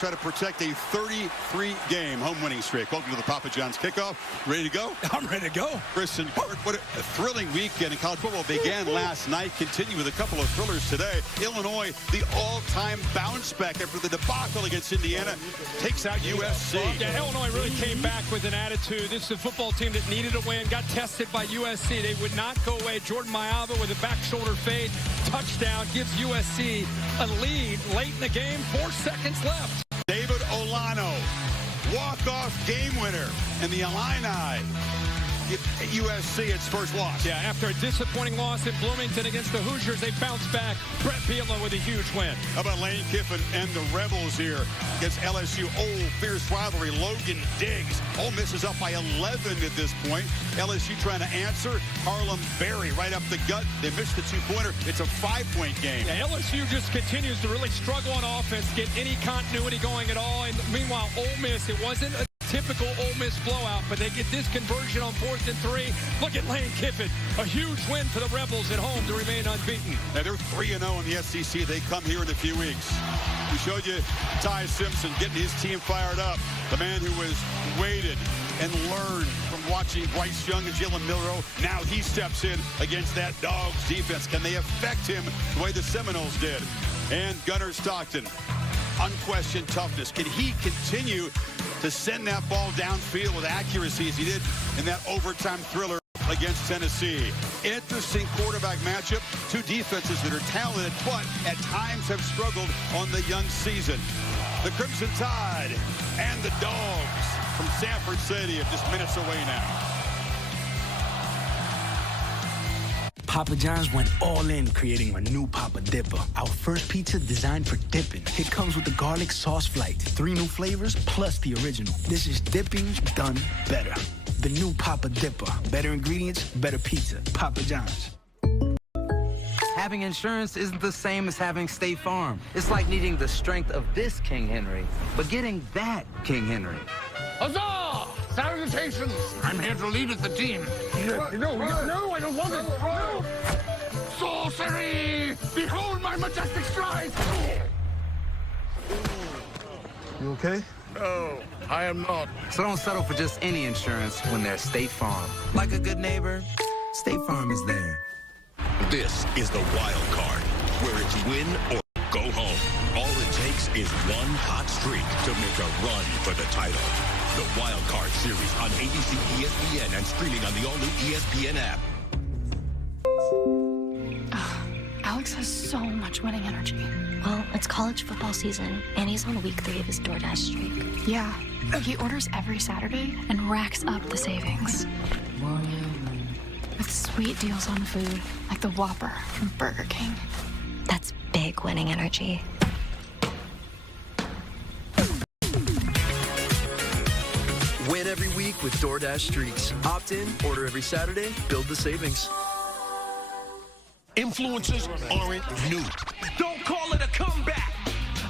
Try to protect a 33-game home winning streak. Welcome to the Papa John's kickoff. Ready to go? I'm ready to go. Chris and Kurt, what a thrilling weekend in college football began last night. Continue with a couple of thrillers today. Illinois, the all-time bounce back after the debacle against Indiana, takes out USC. Yeah, Illinois really came back with an attitude. This is a football team that needed a win, got tested by USC. They would not go away. Jordan Mailata with a back shoulder fade touchdown gives USC a lead late in the game. 4 seconds left. David Olano, walk-off game winner, and the Illini give USC its first loss. Yeah, after a disappointing loss in Bloomington against the Hoosiers, they bounced back. Brett Bielema with a huge win. How about Lane Kiffin and the Rebels here against LSU? Old fierce rivalry. Logan Diggs. Ole Miss is up by 11 at this point. LSU trying to answer. Harlem Berry right up the gut. They missed the two-pointer. It's a 5-point game. Yeah, LSU just continues to really struggle on offense, get any continuity going at all. And meanwhile, Ole Miss, it wasn't a typical Ole Miss blowout, but they get this conversion on 4th and 3. Look at Lane Kiffin. A huge win for the Rebels at home to remain unbeaten. Now they're 3-0 in the SEC. They come here in a few weeks. We showed you Ty Simpson getting his team fired up. The man who was waited and learned from watching Bryce Young and Jalen Milroe. Now he steps in against that Dogs defense. Can they affect him the way the Seminoles did? And Gunnar Stockton, unquestioned toughness. Can he continue to send that ball downfield with accuracy as he did in that overtime thriller against Tennessee? Interesting quarterback matchup. Two defenses that are talented, but at times have struggled on the young season. The Crimson Tide and the Dogs from Sanford Stadium, just minutes away now. Papa John's went all in creating a new Papa Dipper. Our first pizza designed for dipping. It comes with the garlic sauce flight, 3 new flavors plus the original. This is dipping done better. The new Papa Dipper. Better ingredients, better pizza. Papa John's. Having insurance isn't the same as having State Farm. It's like needing the strength of this King Henry, but getting that King Henry. Huzzah! Salutations! I'm here to lead the team. No, I don't want it. No. Sorcery! Behold my majestic stride! You okay? No, I am not. So don't settle for just any insurance when there's State Farm. Like a good neighbor, State Farm is there. This is the wild card, where it's win or go home. All it takes is one hot streak to make a run for the title. The Wild Card Series on ABC, ESPN, and streaming on the all-new ESPN app. Alex has so much winning energy. Well, it's college football season, and he's on week 3 of his DoorDash streak. Yeah, he orders every Saturday and racks up the savings. With sweet deals on food, like the Whopper from Burger King. That's big winning energy. Win every week with DoorDash Streaks. Opt in, order every Saturday, build the savings. Influencers aren't new. Don't call it a comeback.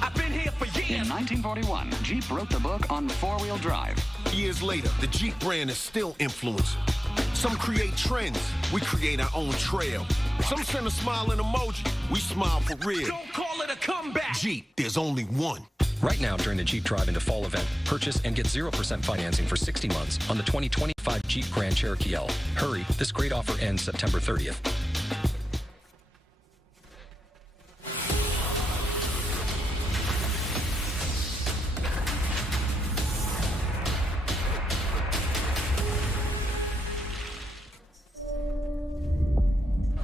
I've been here for years. In 1941, Jeep wrote the book on four-wheel drive. Years later, the Jeep brand is still influencing. Some create trends. We create our own trail. Some send a smiling emoji. We smile for real. Don't call it a comeback. Jeep, there's only one. Right now, during the Jeep Drive into Fall event, purchase and get 0% financing for 60 months on the 2025 Jeep Grand Cherokee L. Hurry, this great offer ends September 30th.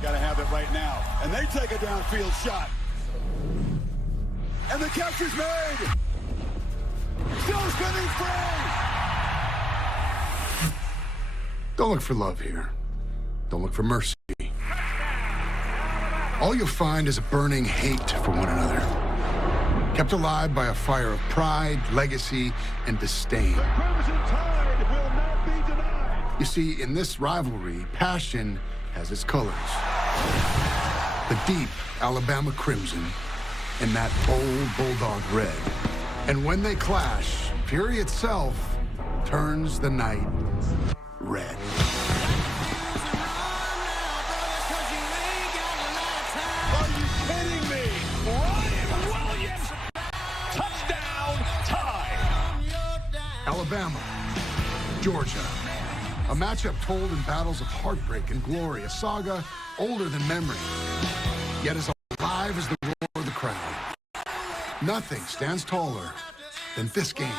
Gotta have it right now. And they take a downfield shot. And the catch is made. Still spinning free. Don't look for love here. Don't look for mercy. All you'll find is a burning hate for one another, kept alive by a fire of pride, legacy, and disdain. The Crimson Tide will not be denied. You see, in this rivalry, passion has its colors. The deep Alabama crimson and that bold bulldog red. And when they clash, fury itself turns the night red. Are you kidding me? Ryan Williams, touchdown, Alabama, Georgia. A matchup told in battles of heartbreak and glory, a saga older than memory, yet as alive as the roar of the crowd. Nothing stands taller than this game.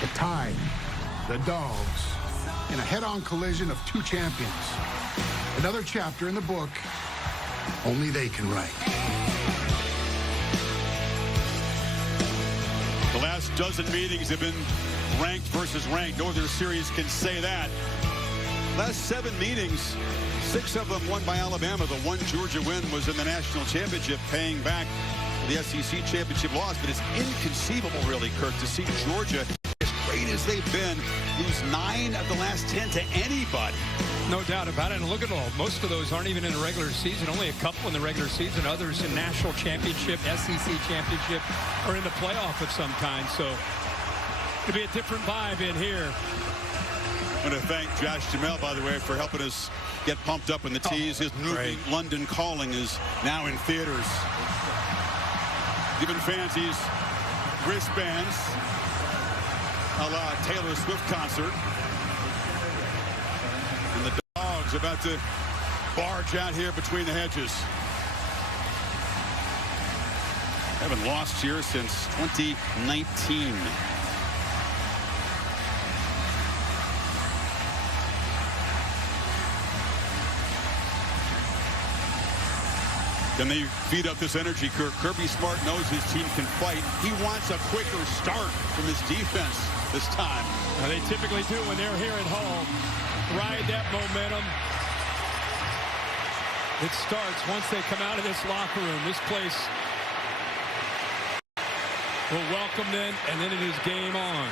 The Tide, the Dogs, in a head-on collision of two champions. Another chapter in the book only they can write. The last dozen meetings have been ranked versus ranked. No other series can say that. Last 7 meetings, 6 of them won by Alabama. The one Georgia win was in the national championship, paying back the SEC championship loss. But it's inconceivable, really, Kirk, to see Georgia, as great as they've been, lose 9 of the last 10 to anybody. No doubt about it. And look at all. Most of those aren't even in the regular season. Only a couple in the regular season. Others in national championship, SEC championship, or in the playoff of some kind. So it'll be a different vibe in here. I want to thank Josh Jamel, by the way, for helping us get pumped up in the tees. His movie, London Calling, is now in theaters. Giving fans these wristbands a la Taylor Swift concert. And the Dogs about to barge out here between the hedges. Haven't lost here since 2019. Can they feed up this energy, Kirk? Kirby Smart knows his team can fight. He wants a quicker start from his defense this time. They typically do when they're here at home. Ride that momentum. It starts once they come out of this locker room. This place will welcome them, and then it is game on.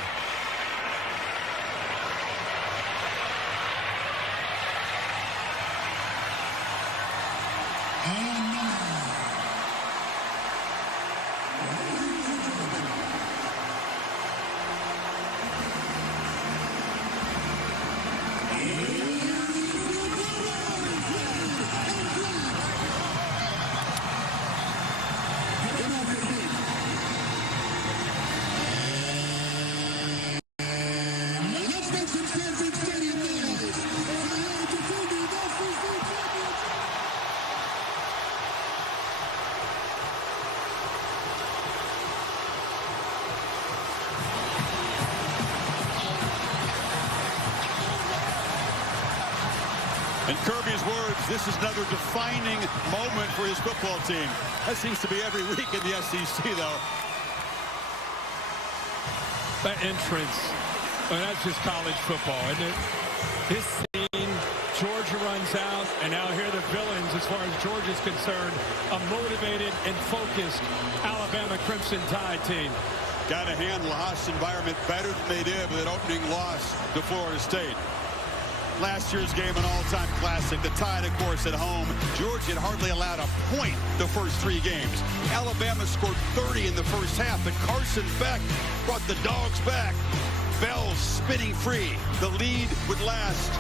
In Kirby's words, this is another defining moment for his football team. That seems to be every week in the SEC, though. That entrance, that's just college football, isn't it? This scene, Georgia runs out, and now here are the villains as far as Georgia's concerned. A motivated and focused Alabama Crimson Tide team. Got to handle a hostile environment better than they did with an opening loss to Florida State. Last year's game, an all-time classic. The Tide, of course, at home. Georgia had hardly allowed a point the first 3 games. Alabama scored 30 in the first half, but Carson Beck brought the Dogs back. Bells spinning free. The lead would last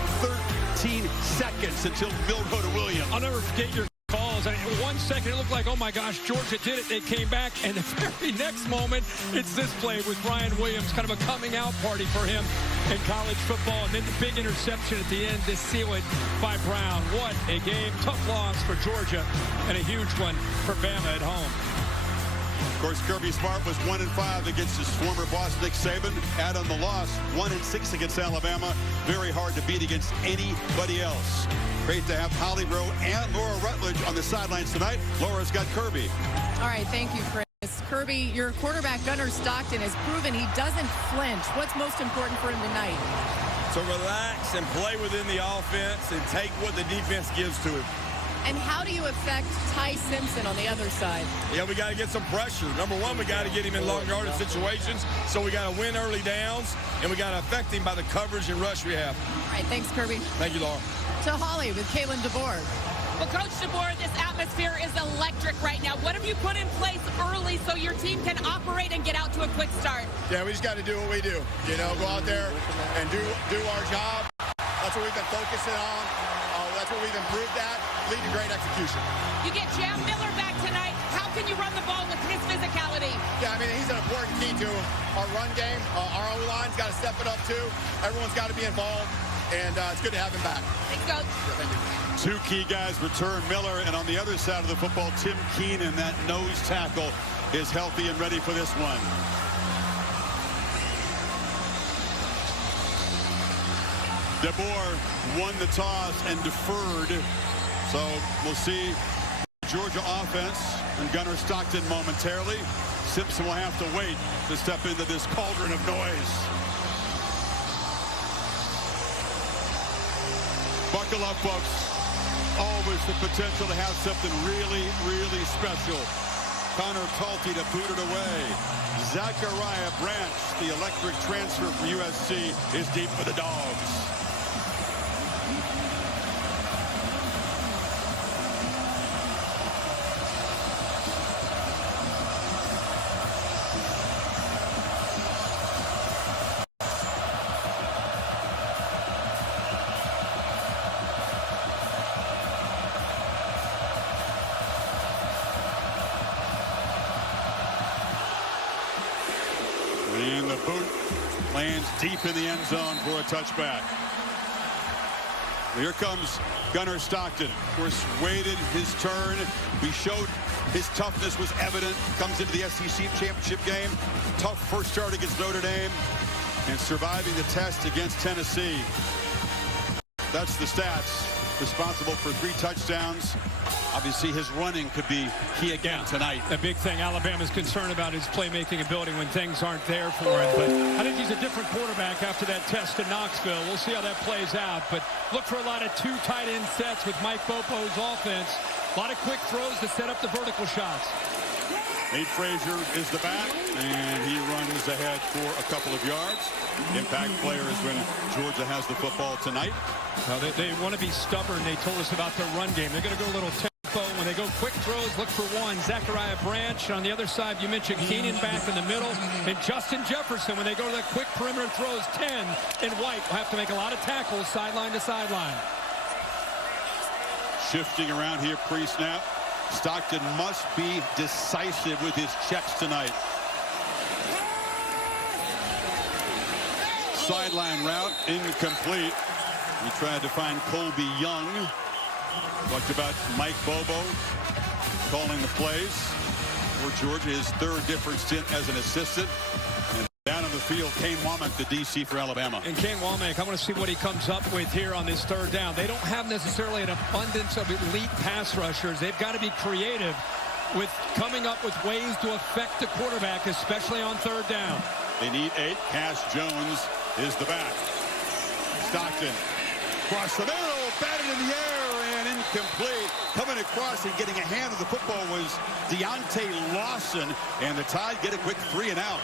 13 seconds until Bill go to Williams. I'll never forget your calls. And in 1 second, it looked like, oh my gosh, Georgia did it. They came back, and the very next moment, it's this play with Brian Williams, kind of a coming out party for him in college football. And then the big interception at the end to seal it by Brown. What a game. Tough loss for Georgia, and a huge one for Bama at home. Of course, Kirby Smart was 1-5 against his former boss, Nick Saban. Add on the loss, 1-6 against Alabama. Very hard to beat against anybody else. Great to have Holly Rowe and Laura Rutledge on the sidelines tonight. Laura's got Kirby. All right, thank you, Chris. Kirby, your quarterback, Gunnar Stockton, has proven he doesn't flinch. What's most important for him tonight? To relax and play within the offense and take what the defense gives to him. And how do you affect Ty Simpson on the other side? Yeah, we got to get some pressure. Number one, we got to get him in long yardage situations, so we got to win early downs, and we got to affect him by the coverage and rush we have. All right, thanks, Kirby. Thank you, Laura. To Holly with Kalen DeBoer. Well, Coach DeBoer, this atmosphere is electric right now. What have you put in place early so your team can operate and get out to a quick start? Yeah, we just got to do what we do. You know, go out there and do our job. That's what we've been focusing on. That's what we've improved at. Lead to great execution. You get Jam Miller back tonight. How can you run the ball with his physicality? Yeah, I mean, he's an important key to our run game. Our O-line's got to step it up, too. Everyone's got to be involved, and it's good to have him back. Thanks, Coach. Yeah, thank you. Two key guys return, Miller, and on the other side of the football, Tim Keenan, that nose tackle, is healthy and ready for this one. DeBoer won the toss and deferred. So we'll see Georgia offense and Gunnar Stockton momentarily. Simpson will have to wait to step into this cauldron of noise. Buckle up, folks. Always the potential to have something really, really special. Connor Talty to boot it away. Zachariah Branch, the electric transfer from USC, is deep for the Dogs. And the boot lands deep in the end zone for a touchback. Here comes Gunnar Stockton. Of course, waited his turn. We showed his toughness was evident. Comes into the SEC championship game. Tough first start against Notre Dame. And surviving the test against Tennessee. That's the stats. Responsible for 3 touchdowns. Obviously, his running could be key again tonight. The big thing Alabama's concerned about is playmaking ability when things aren't there for him. But I think he's a different quarterback after that test in Knoxville. We'll see how that plays out. But look for a lot of 2 tight end sets with Mike Bopo's offense. A lot of quick throws to set up the vertical shots. Nate Frazier is the back, and he runs ahead for a couple of yards. Impact players when Georgia has the football tonight. Now they want to be stubborn. They told us about their run game. They're going to go a little tempo. When they go quick throws, look for 1. Zachariah Branch. On the other side, you mentioned Keenan back in the middle. And Justin Jefferson, when they go to the quick perimeter throws, 10. And White will have to make a lot of tackles sideline to sideline. Shifting around here pre-snap. Stockton must be decisive with his checks tonight. Sideline route incomplete. He tried to find Colby Young. Talked about Mike Bobo calling the plays for Georgia, his 3rd different stint as an assistant. And down on the field, Kane Womack, the DC for Alabama. And Kane Womack, I want to see what he comes up with here on this 3rd down. They don't have necessarily an abundance of elite pass rushers. They've got to be creative with coming up with ways to affect the quarterback, especially on 3rd down. They need 8. Cash Jones is the back. Stockton across the middle, batted in the air and incomplete. Coming across and getting a hand of the football was Deontay Lawson, and the Tide get a quick 3 and out.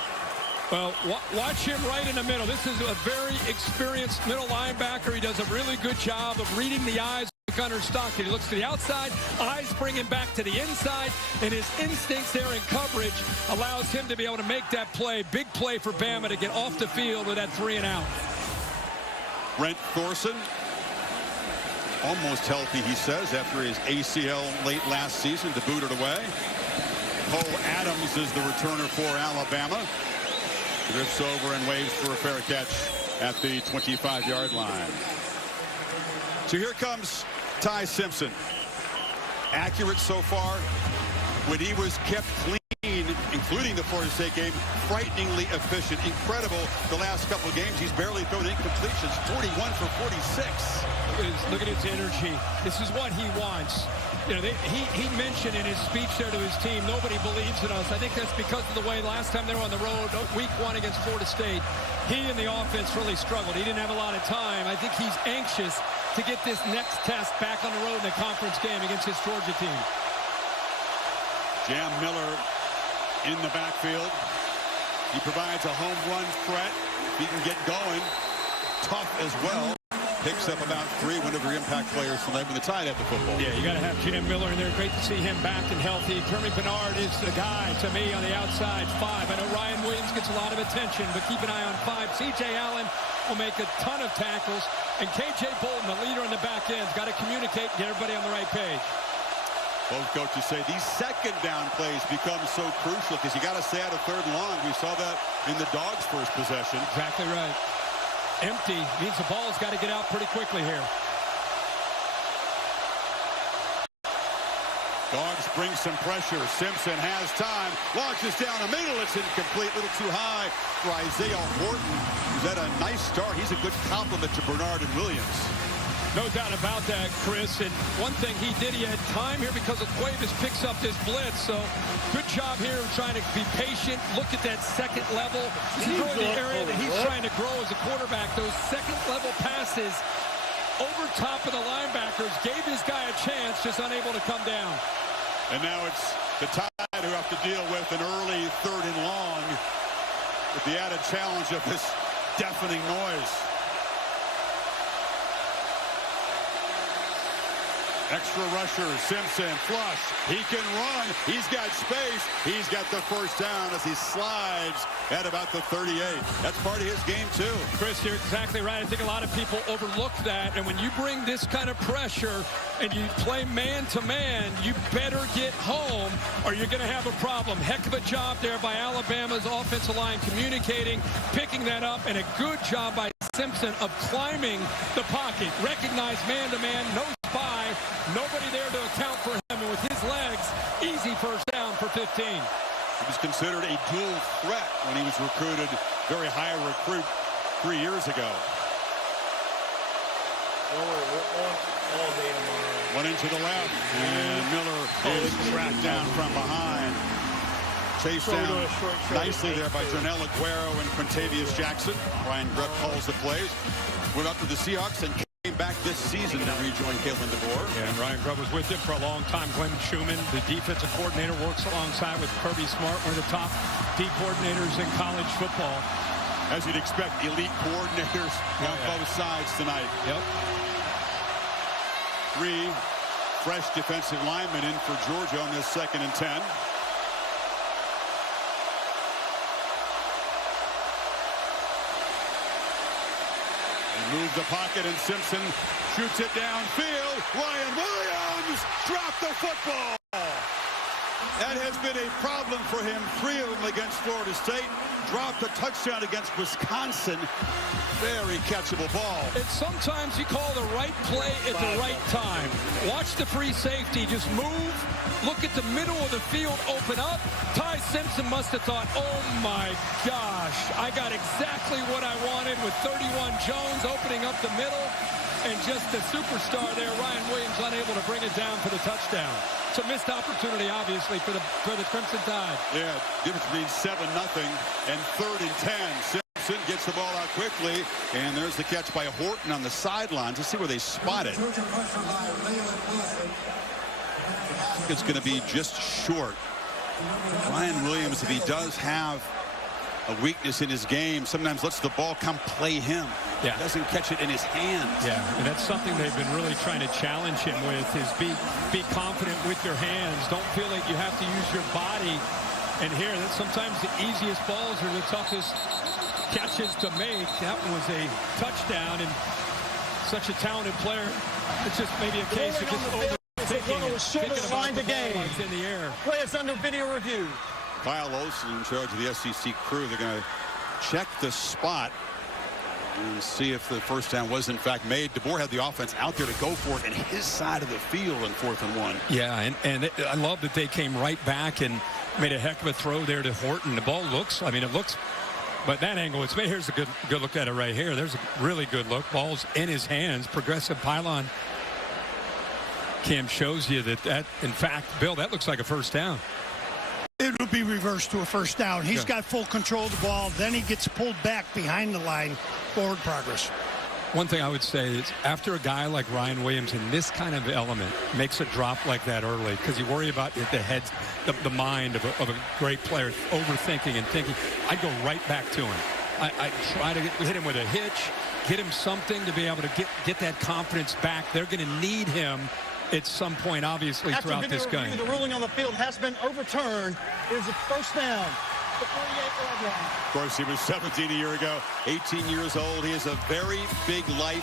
Well, watch him right in the middle. This is a very experienced middle linebacker. He does a really good job of reading the eyes of Gunnar Stockton. He looks to the outside, eyes bring him back to the inside, and his instincts there in coverage allows him to be able to make that play. Big play for Bama to get off the field with that 3 and out. Brent Thorson, almost healthy, he says, after his ACL late last season to boot it away. Cole Adams is the returner for Alabama. Drifts over and waves for a fair catch at the 25-yard line. So here comes Ty Simpson. Accurate so far. When he was kept clean, including the Florida State game, frighteningly efficient. Incredible the last couple of games. He's barely thrown incompletions. 41 for 46. Look at his energy. This is what he wants. You know, he mentioned in his speech there to his team, nobody believes in us. I think that's because of the way last time they were on the road, week 1 against Florida State, he and the offense really struggled. He didn't have a lot of time. I think he's anxious to get this next test back on the road in the conference game against this Georgia team. Jam Miller in the backfield. He provides a home run threat. He can get going. Tough as well. Picks up about 3 whenever impact players tonight when the Tide have the football. Yeah, you got to have Jam Miller in there. Great to see him back and healthy. Jeremy Bernard is the guy to me on the outside. 5. I know Ryan Williams gets a lot of attention, but keep an eye on 5. C.J. Allen will make a ton of tackles. And K.J. Bolton, the leader in the back end, has got to communicate and get everybody on the right page. Both coaches say these second down plays become so crucial because you got to stay out of 3rd and long. We saw that in the Dogs' first possession. Exactly right. Empty means the ball's got to get out pretty quickly here. Dogs bring some pressure. Simpson has time. Launches down the middle. It's incomplete. A little too high for Isaiah Horton. He's had a nice start. He's a good compliment to Bernard and Williams. No doubt about that, Chris. And one thing he did, he had time here because of Cuevas picks up this blitz. So good job here of trying to be patient. Look at that second level. This is really the area that he's trying to grow as a quarterback. Those second level passes over top of the linebackers gave this guy a chance, just unable to come down. And now it's the Tide who have to deal with an early 3rd and long with the added challenge of this deafening noise. Extra rusher, Simpson, flush. He can run. He's got space. He's got the first down as he slides at about the 38. That's part of his game, too. Chris, you're exactly right. I think a lot of people overlook that. And when you bring this kind of pressure and you play man-to-man, you better get home or you're going to have a problem. Heck of a job there by Alabama's offensive line communicating, picking that up, and a good job by Simpson of climbing the pocket. Recognized man-to-man, no spy, nobody there to account for him, and with his legs, easy first down for 15. He was considered a dual threat when he was recruited, very high recruit 3 years ago. One into the left, and Miller is tracked down from behind. Chased down nicely there by Jonell Aguero and Quintavious Jackson. Ryan Grubb calls the plays. Went up to the Seahawks and came back this season to rejoin Kalen DeBoer. Yeah, and Ryan Grubb was with him for a long time. Glenn Schumann, the defensive coordinator, works alongside with Kirby Smart, one of the top D coordinators in college football. As you'd expect, elite coordinators on both sides tonight. Yep. 3 fresh defensive linemen in for Georgia on this 2nd and 10. Move the pocket, and Simpson shoots it downfield. Ryan Williams dropped the football. That has been a problem for him. 3 of them against Florida State. Dropped a touchdown against Wisconsin. Very catchable ball. And sometimes you call the right play at the right time. Watch the free safety. Just move. Look at the middle of the field open up. Ty Simpson must have thought, oh my gosh, I got exactly what I wanted with 31 Jones opening up the middle. And just the superstar there, Ryan Williams, unable to bring it down for the touchdown. It's a missed opportunity, obviously, for the Crimson Tide. Yeah, difference between 7-0 and 3rd and 10. Simpson gets the ball out quickly, and there's the catch by Horton on the sidelines. Let's see where they spot it. I think it's going to be just short. Ryan Williams, if he does have a weakness in his game, sometimes lets the ball come play him. Yeah. Doesn't catch it in his hands. Yeah, and that's something they've been really trying to challenge him with, is be confident with your hands. Don't feel like you have to use your body. And here, that's sometimes the easiest balls are the toughest catches to make. That one was a touchdown, and such a talented player. It's just maybe a case of just overthinking and thinking about the ball like it's in the air. Play is under video review. Kyle Olsen in charge of the SEC crew. They're going to check the spot and see if the first down was in fact made. DeBoer had the offense out there to go for it in his side of the field in 4th and 1. Yeah, and I love that they came right back and made a heck of a throw there to Horton. The ball looks, I mean, it looks, but that angle, it's made. Here's a good look at it right here. There's a really good look. Ball's in his hands. Progressive pylon cam shows you that in fact, Bill, that looks like a first down. It will be reversed to a first down. He's got full control of the ball. Then he gets pulled back behind the line. Forward progress. One thing I would say is after a guy like Ryan Williams in this kind of element makes a drop like that early, because you worry about the head, the mind of a great player overthinking and thinking, I'd go right back to him. I try to hit him with a hitch, get him something to be able to get that confidence back. They're going to need him at some point, obviously, throughout this game. The ruling on the field has been overturned. It is a first down. Of course, he was 17 a year ago, 18 years old. He has a very big life.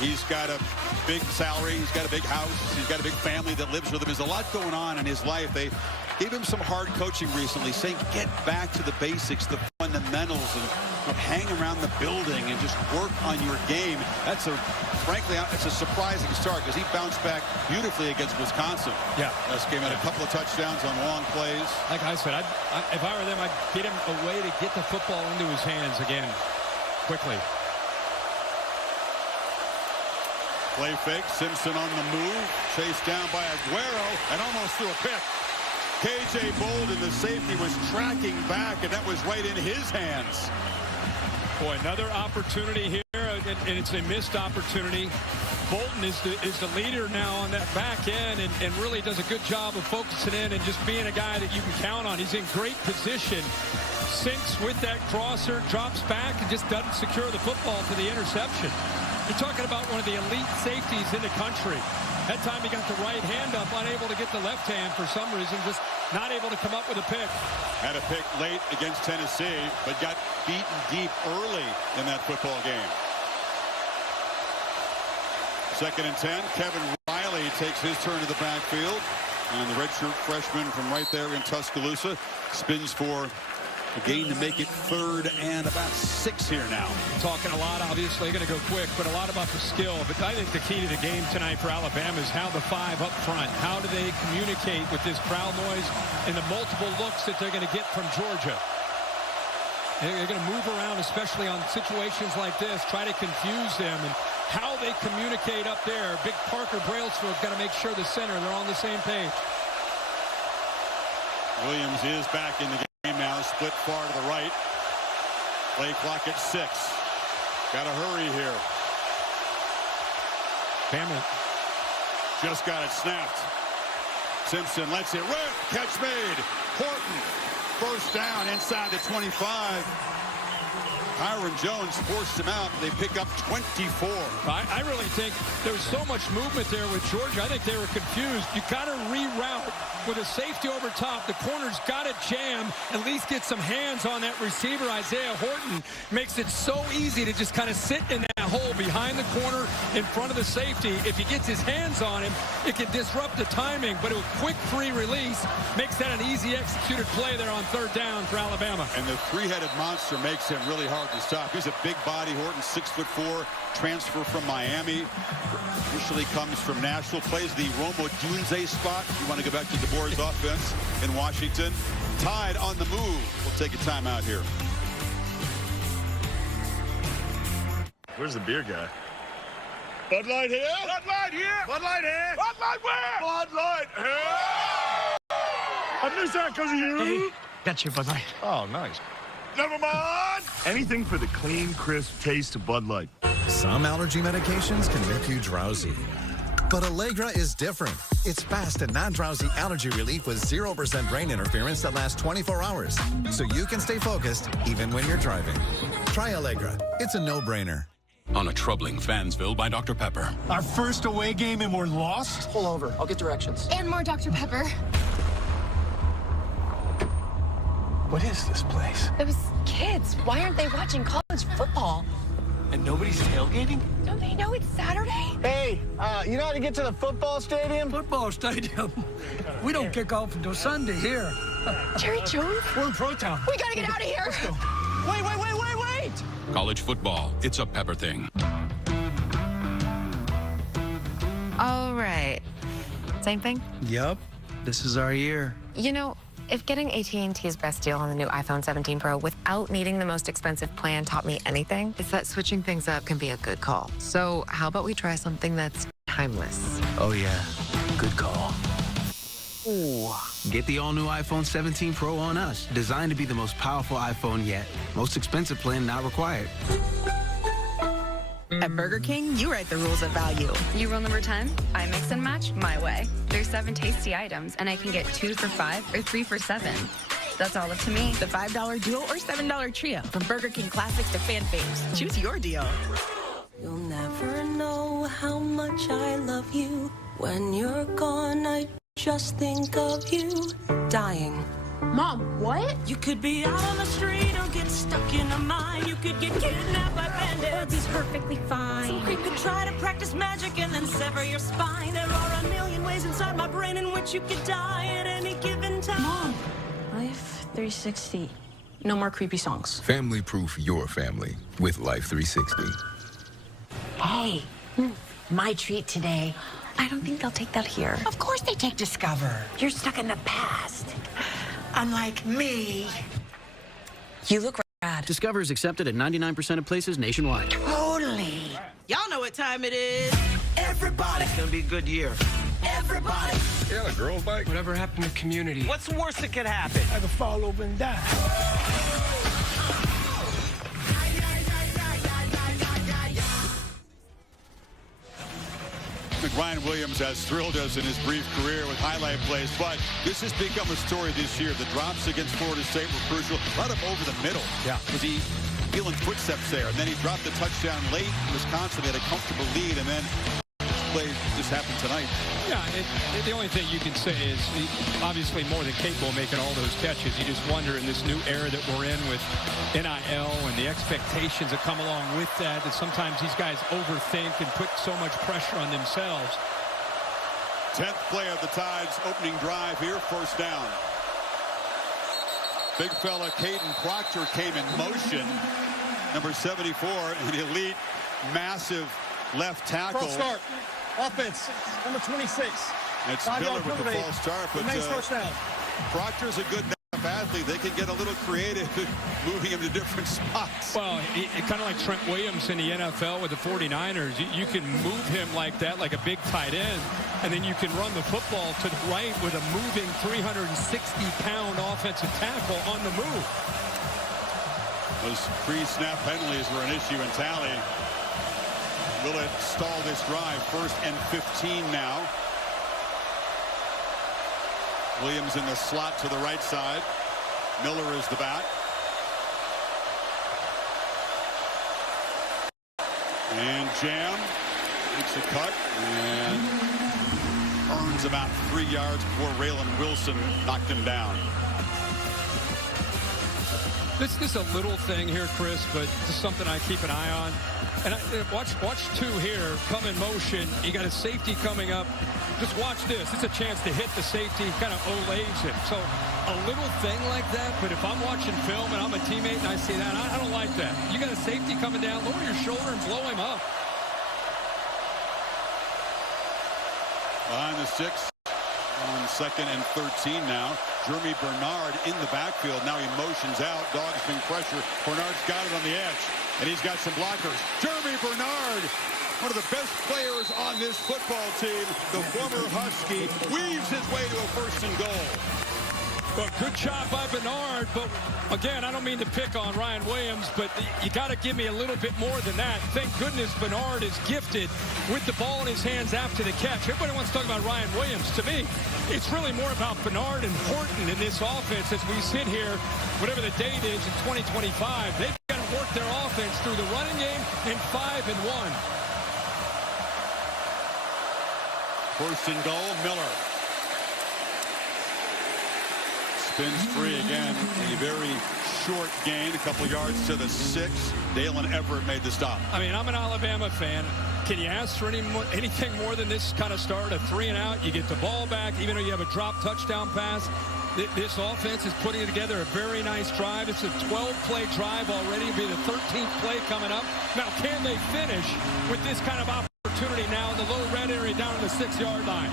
He's got a big salary. He's got a big house. He's got a big family that lives with him. There's a lot going on in his life. They gave him some hard coaching recently, saying get back to the basics, the fundamentals, and hang around the building and just work on your game. Frankly, it's a surprising start because he bounced back beautifully against Wisconsin. Yeah. This game had a couple of touchdowns on long plays. Like I said, if I were them, I'd get him a way to get the football into his hands again quickly. Play fake, Simpson on the move, chased down by Aguero, and almost threw a pick. K.J. Bolden, the safety, was tracking back, and that was right in his hands. Boy, another opportunity here, and it's a missed opportunity. Bolton is the leader now on that back end and really does a good job of focusing in and just being a guy that you can count on. He's in great position, sinks with that crosser, drops back, and just doesn't secure the football to the interception. You're talking about one of the elite safeties in the country. That time he got the right hand up, unable to get the left hand for some reason, just not able to come up with a pick. Had a pick late against Tennessee, but got beaten deep early in that football game. 2nd and 10. Kevin Riley takes his turn to the backfield. And the redshirt freshman from right there in Tuscaloosa spins for a gain to make it 3rd and about 6 here now. Talking a lot, obviously, going to go quick, but a lot about the skill. But I think the key to the game tonight for Alabama is how the 5 up front, how do they communicate with this crowd noise and the multiple looks that they're going to get from Georgia. They're going to move around, especially on situations like this, try to confuse them, and how they communicate up there. Big Parker Brailsford got to make sure the center, they're on the same page. Williams is back in the game now, split far to the right. Play clock at 6. Got to hurry here. Bama just got it snapped. Simpson lets it rip. Catch made. Horton, first down inside the 25. Hiram Jones forced him out. They pick up 24. I really think there was so much movement there with Georgia. I think they were confused. You got to reroute with a safety over top. The corner's got to jam, at least get some hands on that receiver. Isaiah Horton makes it so easy to just kind of sit in that hole behind the corner in front of the safety. If he gets his hands on him, it can disrupt the timing, but a quick free release makes that an easy executed play there on 3rd down for Alabama. And the three-headed monster makes him really hard to stop. He's a big body. Horton, 6'4", transfer from Miami. Initially comes from Nashville, plays the Rome Odunze spot. You want to go back to DeBoer's offense in Washington. Tide on the move. We'll take a timeout here. Where's the beer guy? Bud Light here. Bud Light here. Bud Light here. Bud Light where? Bud Light here. I missed that because of you. Hey, got you, Bud Light. Oh, nice. Never mind. Anything for the clean, crisp taste of Bud Light. Some allergy medications can make you drowsy. But Allegra is different. It's fast and non-drowsy allergy relief with 0% brain interference that lasts 24 hours. So you can stay focused even when you're driving. Try Allegra. It's a no-brainer. On a troubling Fansville by Dr. Pepper. Our first away game and we're lost? Pull over. I'll get directions. And more Dr. Pepper. What is this place? Those kids, why aren't they watching college football? And nobody's tailgating? Don't they know it's Saturday? Hey, you know how to get to the football stadium? Football stadium? We don't kick off until Sunday here. Jerry Jones? We're in Pro Town. We gotta get out of here. Let's go. Wait. College football, it's a Pepper thing. All right. Same thing? Yup. This is our year. You know, if getting AT&T's best deal on the new iPhone 17 Pro without needing the most expensive plan taught me anything, it's that switching things up can be a good call. So how about we try something that's timeless? Oh, yeah. Good call. Ooh. Get the all-new iPhone 17 Pro on us. Designed to be the most powerful iPhone yet. Most expensive plan not required. At Burger King, you write the rules of value. You rule number 10, I mix and match my way. There's 7 tasty items, and I can get 2 for $5 or 3 for $7. That's all up to me. The $5 duo or $7 trio. From Burger King classics to fan faves. Choose your deal. You'll never know how much I love you. When you're gone, I just think of you dying. Mom, what? You could be out on the street or get stuck in a mine. You could get kidnapped by bandits. He's perfectly fine. Some creep could try to practice magic and then sever your spine. There are a million ways inside my brain in which you could die at any given time. Mom, Life 360. No more creepy songs. Family-proof your family with Life 360. Hey, my treat today. I don't think they'll take that here. Of course they take Discover. You're stuck in the past. Unlike me. You look rad. Discover is accepted at 99% of places nationwide. Totally. Y'all know what time it is. Everybody. It's gonna be a good year. Everybody. Yeah, a girl's bike. Whatever happened to community? What's the worst that could happen? I could fall over and die. Ryan Williams has thrilled us in his brief career with highlight plays, but this has become a story this year. The drops against Florida State were crucial. Brought him over the middle. Yeah. Was he feeling footsteps there? And then he dropped the touchdown late. Wisconsin had a comfortable lead, and then play just happened tonight. Yeah, the only thing you can say is obviously more than capable of making all those catches. You just wonder in this new era that we're in with NIL and the expectations that come along with that sometimes these guys overthink and put so much pressure on themselves. 10th play of the Tide's opening drive here, first down. Big fella Caden Proctor came in motion. Number 74, an elite, massive left tackle. False start. Offense, number 26. It's Miller with the false start, but Proctor's a good enough athlete. They can get a little creative moving him to different spots. Well, kind of like Trent Williams in the NFL with the 49ers. You can move him like that, like a big tight end, and then you can run the football to the right with a moving 360-pound offensive tackle on the move. Those pre-snap penalties were an issue in Tally. Will it stall this drive? 1st and 15 now. Williams in the slot to the right side. Miller is the back. And Jam makes a cut and earns about 3 yards before Raylan Wilson knocked him down. This is a little thing here, Chris, but just something I keep an eye on. And watch 2 here come in motion. You got a safety coming up. Just watch this. It's a chance to hit the safety, kind of olays it. So a little thing like that, but if I'm watching film and I'm a teammate and I see that, I don't like that. You got a safety coming down, lower your shoulder and blow him up. Behind the 6 on 2nd and 13 now. Jeremy Bernard in the backfield. Now he motions out. Dogs bring pressure. Bernard's got it on the edge. And he's got some blockers. Jeremy Bernard, one of the best players on this football team, the former Husky, weaves his way to a 1st and goal. Well, good job by Bernard, but again, I don't mean to pick on Ryan Williams, but you got to give me a little bit more than that. Thank goodness Bernard is gifted with the ball in his hands after the catch. Everybody wants to talk about Ryan Williams. To me, it's really more about Bernard and Horton in this offense as we sit here, whatever the date is in 2025. They've got to work their offense through the running game in 5 and 1. 1st and goal, Miller. Spins free again. A very short gain, a couple yards to the 6. Dalen Everett made the stop. I mean, I'm an Alabama fan. Can you ask for anything more than this kind of start? A 3 and out, you get the ball back, even though you have a drop touchdown pass. This offense is putting together a very nice drive. It's a 12-play drive already. It'll be the 13th play coming up. Now, can they finish with this kind of opportunity now in the low red area down to the 6-yard line?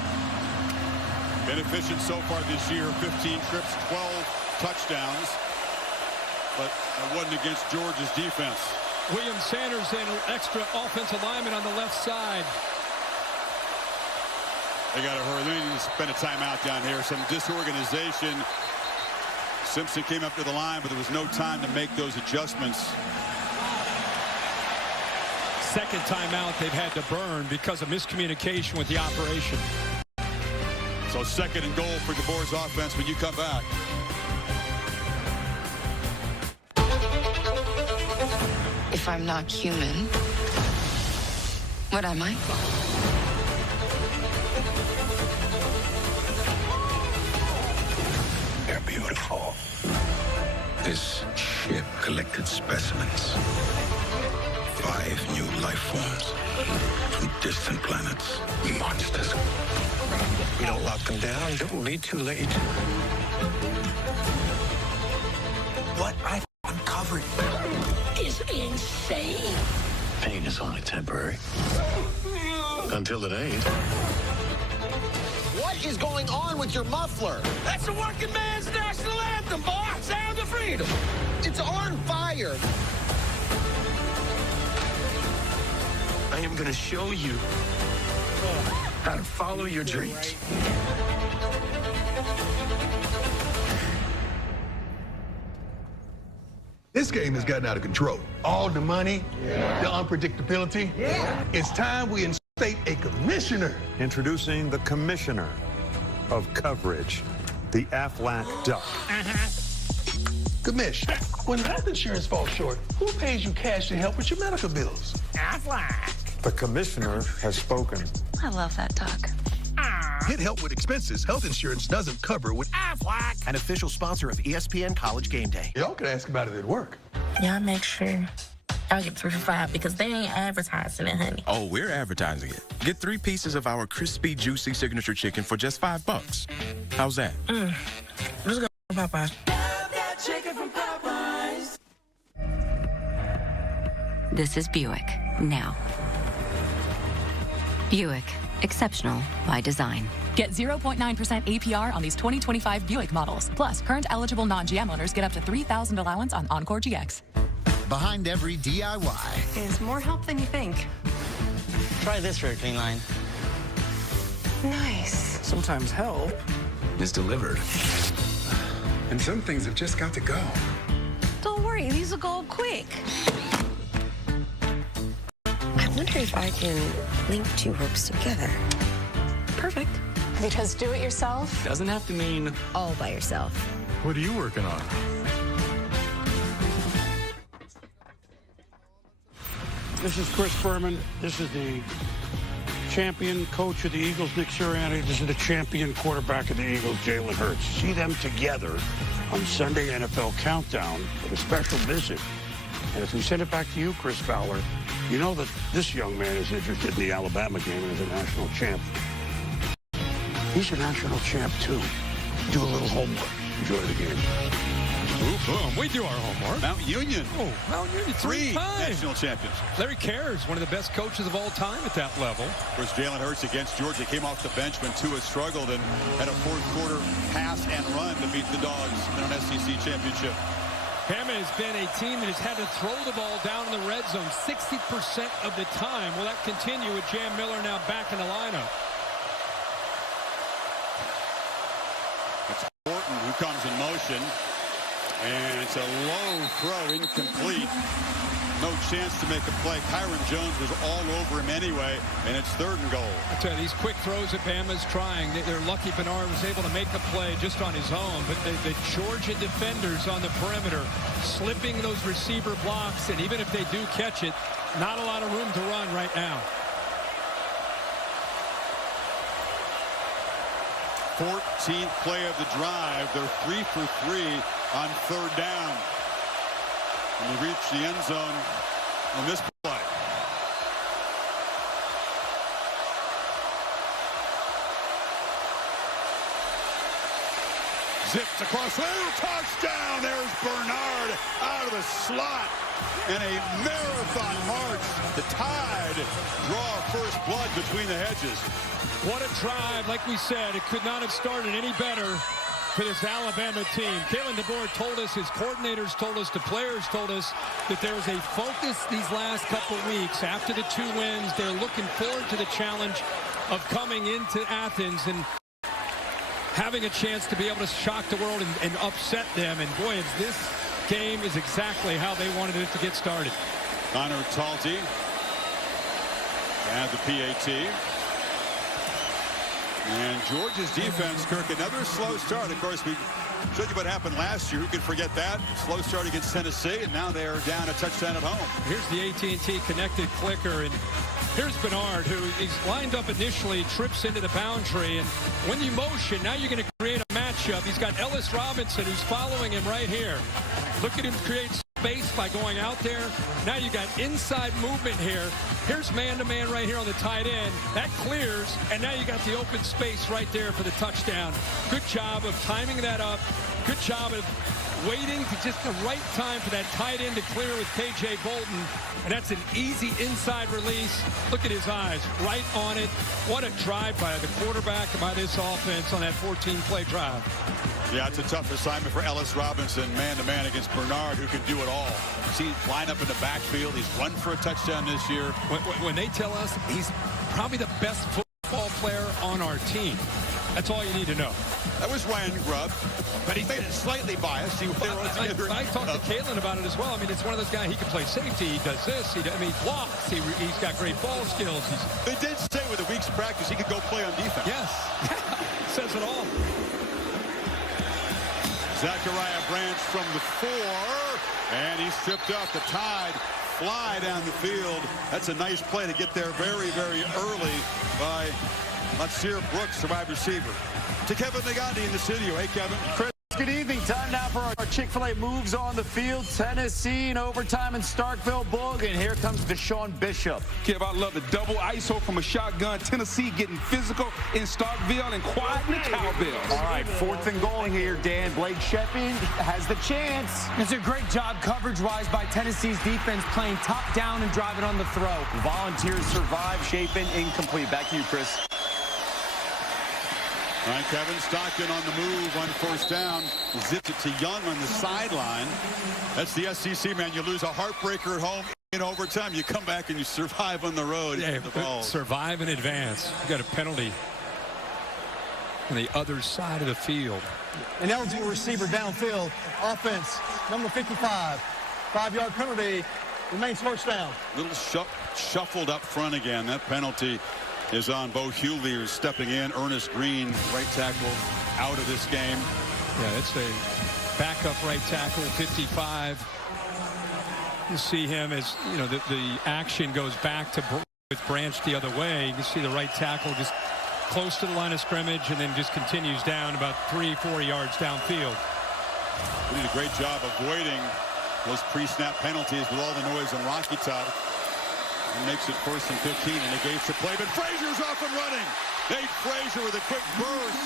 Been efficient so far this year. 15 trips, 12 touchdowns. But it wasn't against Georgia's defense. William Sanders and extra offensive lineman on the left side. They got to hurry. They need to spend a timeout down here. Some disorganization. Simpson came up to the line, but there was no time to make those adjustments. second timeout they've had to burn because of miscommunication with the operation. So second and goal for DeBoer's offense when you come back. If I'm not human, what am I? They're beautiful. This ship collected specimens. 5 new life forms from distant planets. Monsters. We don't lock them down, it will be too late. What I uncovered is insane. Pain is only temporary. Until it ain't. What is going on with your muffler? That's the working man's national anthem, boy. Sound of freedom. It's on fire. I am going to show you how to follow your dreams. This game has gotten out of control. All the money, the unpredictability. It's time we instate a commissioner. Introducing the commissioner of coverage, the Aflac Duck. Commish, when health insurance falls short, who pays you cash to help with your medical bills? Aflac. The commissioner has spoken. I love that duck. Get help with expenses health insurance doesn't cover with Aflac. an official sponsor of ESPN College Game Day. Y'all can ask about it at work. Y'all make sure y'all get 3 for $5 because they ain't advertising it, honey. Oh, we're advertising it. Get 3 pieces of our crispy, juicy signature chicken for just $5. How's that? Let's go to Popeyes. Chicken from Popeyes. This is Buick, now. Buick, exceptional by design. Get 0.9% APR on these 2025 Buick models. Plus, current eligible non-GM owners get up to $3,000 allowance on Encore GX. Behind every DIY is more help than you think. Try this for a clean line. Nice. Sometimes help is delivered. And some things have just got to go. Don't worry, these will go quick. I wonder if I can link 2 ropes together. Perfect. Because do it yourself Doesn't have to mean all by yourself. What are you working on? This is Chris Berman. This is the champion coach of the Eagles, Nick Sirianni. This is the champion quarterback of the Eagles, Jalen Hurts. See them together on Sunday NFL Countdown with a special visit. And as we send it back to you, Chris Fowler, you know that this young man is interested in the Alabama game and is a national champ. He's a national champ, too. Do a little homework. Enjoy the game. Ooh, boom. We do our homework. Mount Union. Oh, Mount Union. 3 national champions. Larry Kerr is one of the best coaches of all time at that level. Of course, Jalen Hurts against Georgia came off the bench when Tua struggled and had a 4th quarter pass and run to beat the Dogs in an SEC championship. Bama has been a team that has had to throw the ball down in the red zone 60% of the time. Will that continue with Jam Miller now back in the lineup? It's Orton who comes in motion. And it's a low throw, incomplete. No chance to make a play. Kyron Jones was all over him anyway, and it's 3rd and goal. I tell you, these quick throws that Bama's trying, they're lucky Bernard was able to make a play just on his own, but the Georgia defenders on the perimeter slipping those receiver blocks, and even if they do catch it, not a lot of room to run right now. 14th play of the drive. They're 3 for 3 on 3rd down. And they reach the end zone on this play. Zipped across. Oh, touchdown! There's Bernard out of the slot. And a marathon march. The Tide draw first blood between the hedges. What a drive. Like we said, it could not have started any better for this Alabama team. Kalen DeBoer told us, his coordinators told us, the players told us that there was a focus these last couple weeks. After the 2 wins, they're looking forward to the challenge of coming into Athens and having a chance to be able to shock the world and upset them. And boy, this game is exactly how they wanted it to get started. Connor Talty And the PAT. And Georgia's defense, Kirk, another slow start. Of course, we showed you what happened last year. Who can forget that? Slow start against Tennessee, and now they're down a touchdown at home. Here's the AT&T connected clicker, and here's Bernard, who he's lined up initially, trips into the boundary, and when you motion, now you're going to create a matchup. He's got Ellis Robinson, who's following him right here. Look at him create space by going out there. Now you got inside movement here. Here's man-to-man right here on the tight end. That clears, and now you got the open space right there for the touchdown. Good job of timing that up. Good job of waiting to just the right time for that tight end to clear with K.J. Bolton. And that's an easy inside release. Look at his eyes, right on it. What a drive by the quarterback and by this offense on that 14-play drive. Yeah, it's a tough assignment for Ellis Robinson, man-to-man against Bernard, who can do it all. See, line up in the backfield. He's run for a touchdown this year. When they tell us he's probably the best football player on our team, that's all you need to know. That was Ryan Grubb, but he made it slightly biased. I talked to Kalen about it as well. I mean, it's one of those guys, he can play safety, he does this, he blocks, he's got great ball skills. They did say with a week's practice he could go play on defense. Yes, says it all. Zachariah Branch from the 4, and he's stripped off. The Tide fly down the field. That's a nice play to get there very, very early by Latsir Brooks, the wide receiver. To Kevin Nagandi in the studio. Hey, Kevin. Chris, good evening. Time now for our Chick-fil-A moves on the field. Tennessee in overtime in Starkville. Boog, and here comes Deshaun Bishop. Kev, I love the double ISO from a shotgun. Tennessee getting physical in Starkville and quiet in the cowbells. All right, 4th and goal here, Dan. Blake Shepard has the chance. It's a great job coverage-wise by Tennessee's defense, playing top down and driving on the throw. Volunteers survive. Chapin incomplete. Back to you, Chris. All right, Kevin, Stockton on the move on 1st down. Zipped it to Young on the sideline. That's the SEC, man. You lose a heartbreaker at home in overtime. You come back and you survive on the road. Yeah, the ball. Survive in advance. You got a penalty on the other side of the field. An eligible receiver downfield. Offense, number 55. 5-yard penalty. Remains 1st down. Little shuffled up front again. That penalty is on Bo Hughley, who's stepping in. Ernest Green, right tackle, out of this game. Yeah, it's a backup right tackle, 55. You see him as, you know, the action goes back to with Branch the other way. You can see the right tackle just close to the line of scrimmage and then just continues down about 3-4 yards downfield. He did a great job avoiding those pre-snap penalties with all the noise in Rocky Top. He makes it 1st and 15 and negates the play, but Frazier's off and running. Nate Frazier with a quick burst,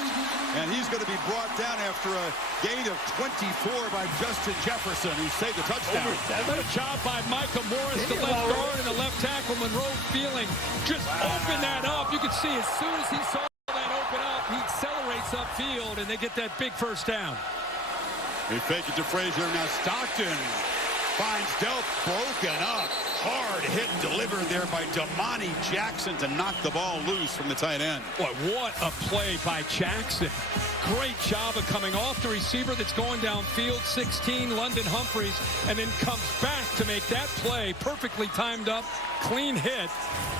and he's going to be brought down after a gain of 24 by Justin Jefferson, who saved the touchdown. What a job by Micah Morris, the left guard, and the left tackle, Monroe Feeling. Just open that up. You can see as soon as he saw that open up, he accelerates upfield, and they get that big 1st down. They fake it to Frazier. Now Stockton finds Delp, broken up. Hard hit and delivered there by Damani Jackson to knock the ball loose from the tight end. What a play by Jackson. Great job of coming off the receiver that's going downfield, 16, London Humphreys, and then comes back to make that play. Perfectly timed up, clean hit.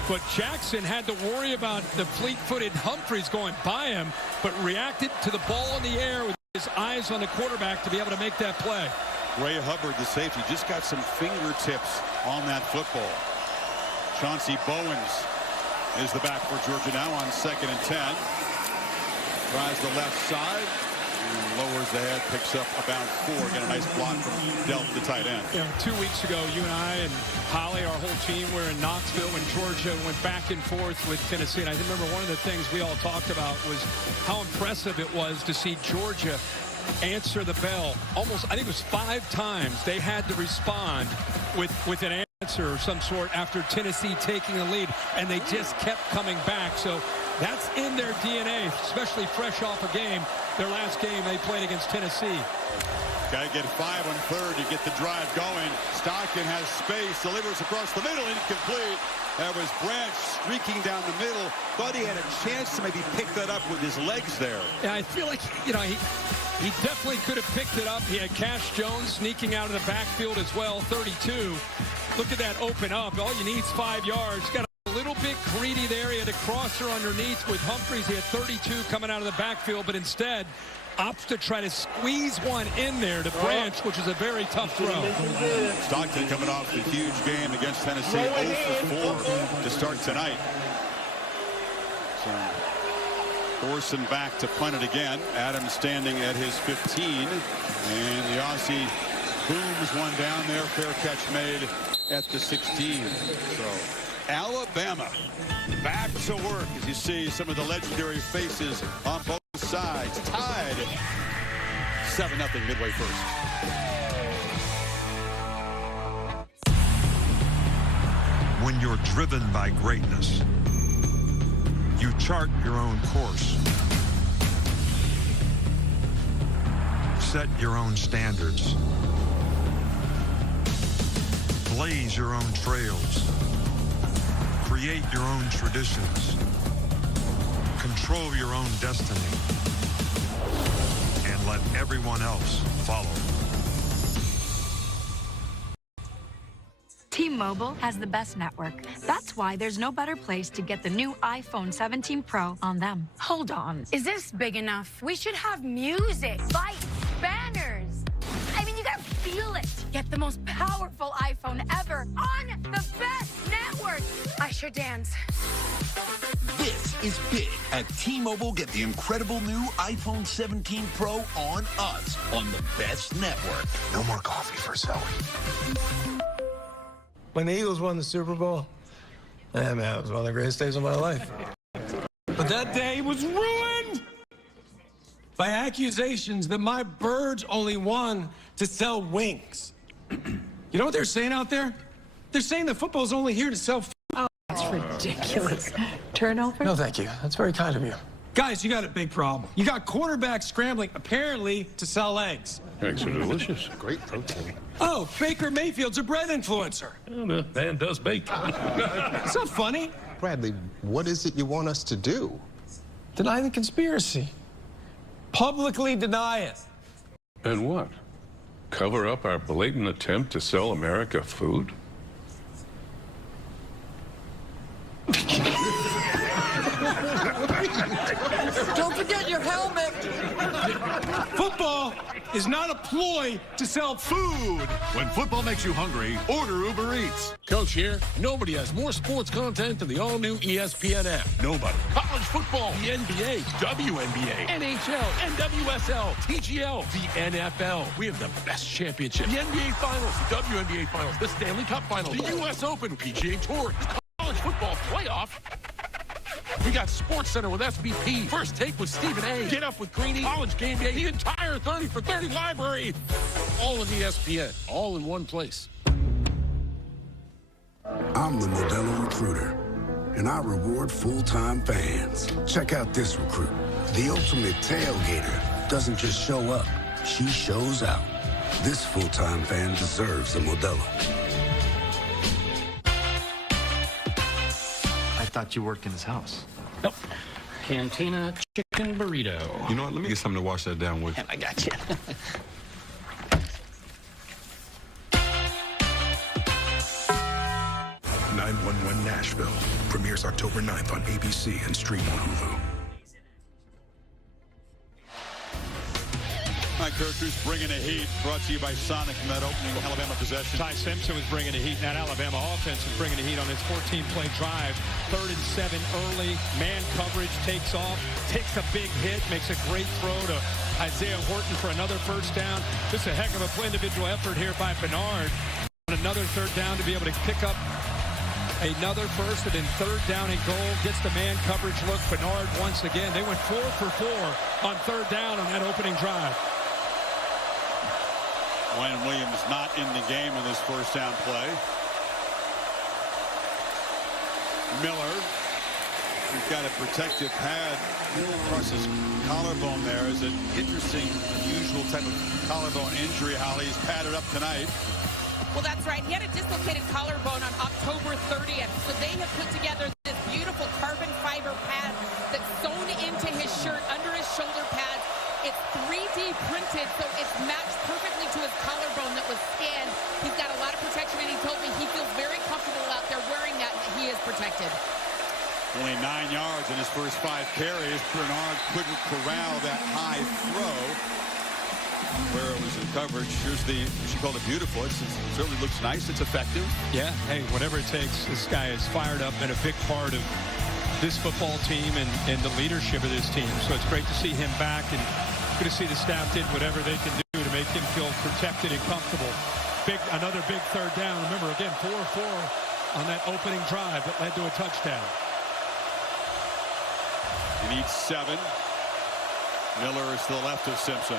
But Jackson had to worry about the fleet-footed Humphreys going by him, but reacted to the ball in the air with his eyes on the quarterback to be able to make that play. Ray Hubbard, the safety, just got some fingertips on that football. Chauncey Bowens is the back for Georgia now on 2nd and 10. Tries the left side and lowers the head, picks up about 4. Got a nice block from Delp, the tight end. You know, 2 weeks ago, you and I and Holly, our whole team, were in Knoxville when Georgia went back and forth with Tennessee. And I remember one of the things we all talked about was how impressive it was to see Georgia answer the bell. Almost, I think it was 5 times they had to respond with an answer of some sort after Tennessee taking the lead, and they just kept coming back. So that's in their DNA, especially fresh off a game. Their last game they played against Tennessee. Got to get 5 on 3rd to get the drive going. Stockton has space, delivers across the middle, incomplete. That was Branch streaking down the middle. Thought he had a chance to maybe pick that up with his legs there. Yeah, I feel like, you know, he definitely could have picked it up. He had Cash Jones sneaking out of the backfield as well, 32. Look at that open up. All you need is 5 yards. Got a little big Greedy there. He had a crosser underneath with Humphries. He had 32 coming out of the backfield, but instead opts to try to squeeze one in there to Branch, which is a very tough throw. Stockton coming off the huge game against Tennessee, 0 for 4 to start tonight. So Orson back to punt it again. Adams standing at his 15. And the Aussie booms one down there. Fair catch made at the 16. So Alabama back to work as you see some of the legendary faces on both sides. Tied 7-0 midway first. When you're driven by greatness, you chart your own course, set your own standards, blaze your own trails, create your own traditions, control your own destiny, and let everyone else follow. T-Mobile has the best network. That's why there's no better place to get the new iPhone 17 Pro on them. Hold on. Is this big enough? We should have music, lights, banners. I mean, you gotta feel it. Get the most powerful iPhone ever on the best network. I sure dance. This is big. At T-Mobile, get the incredible new iPhone 17 Pro on us on the best network. No more coffee for Zoe. When the Eagles won the Super Bowl, man, it was one of the greatest days of my life. But that day was ruined by accusations that my birds only won to sell wings. You know what they're saying out there? They're saying that football's only here to sell. Oh, that's ridiculous. Turnover? No, thank you. That's very kind of you. Guys, you got a big problem. You got quarterbacks scrambling, apparently, to sell eggs. Eggs are delicious. Great protein. Oh, Baker Mayfield's a bread influencer. Oh, the man does bake. It's not funny. Bradley, what is it you want us to do? Deny the conspiracy. Publicly deny it. And what? Cover up our blatant attempt to sell America food? Don't forget your helmet. Football is not a ploy to sell food. When football makes you hungry, order Uber Eats. Coach here. Nobody has more sports content than the all-new ESPN app. Nobody. College football, the NBA, WNBA, NHL, NWSL, TGL, the NFL. We have the best championship. The NBA Finals, the WNBA Finals, the Stanley Cup Finals, the U.S. Open, PGA Tour, college football playoff. We got Sports Center with SBP, First Take with Stephen A, Get Up with Greeny, College Game Day, the entire 30 for 30 library. All of ESPN, all in one place. I'm the Modelo Recruiter, and I reward full-time fans. Check out this recruit. The ultimate tailgater doesn't just show up, she shows out. This full-time fan deserves a Modelo. I thought you worked in his house. Nope. Cantina chicken burrito. You know what? Let me get something to wash that down with. I got you. 911 Nashville premieres October 9th on ABC and stream on Hulu. Mike Kirkus bringing the heat, brought to you by Sonic from that opening Alabama possession. Ty Simpson was bringing the heat, and that Alabama offense was bringing the heat on his 14-play drive. 3rd and 7 early, man coverage takes off, takes a big hit, makes a great throw to Isaiah Horton for another first down. Just a heck of a individual effort here by Bernard. Another 3rd down to be able to pick up another first, and then 3rd down and goal. Gets the man coverage look. Bernard once again. They went 4 for 4 on 3rd down on that opening drive. Wayne Williams not in the game in this first down play. Miller, he's got a protective pad across his collarbone there. Is an interesting, unusual type of collarbone injury. Holly, he's padded up tonight. Well, that's right. He had a dislocated collarbone on October 30th. So they have put together this beautiful carbon fiber pad that's sewn into his shirt, under his shoulder pads. It's 3D printed, so it's matched perfectly to his collarbone that was scanned. He's got a lot of protection, and he told me he feels very comfortable out there wearing that, and he is protected. yards in his first 5 carries. Bernard couldn't corral that high throw. Where it was in coverage. Here's she called it beautiful. It certainly looks nice. It's effective. Yeah, hey, whatever it takes. This guy is fired up and a big part of this football team and the leadership of this team. So it's great to see him back, and good to see the staff did whatever they can do to make him feel protected and comfortable. Another big third down. Remember, again, 4-4 on that opening drive that led to a touchdown. He needs 7. Miller is to the left of Simpson.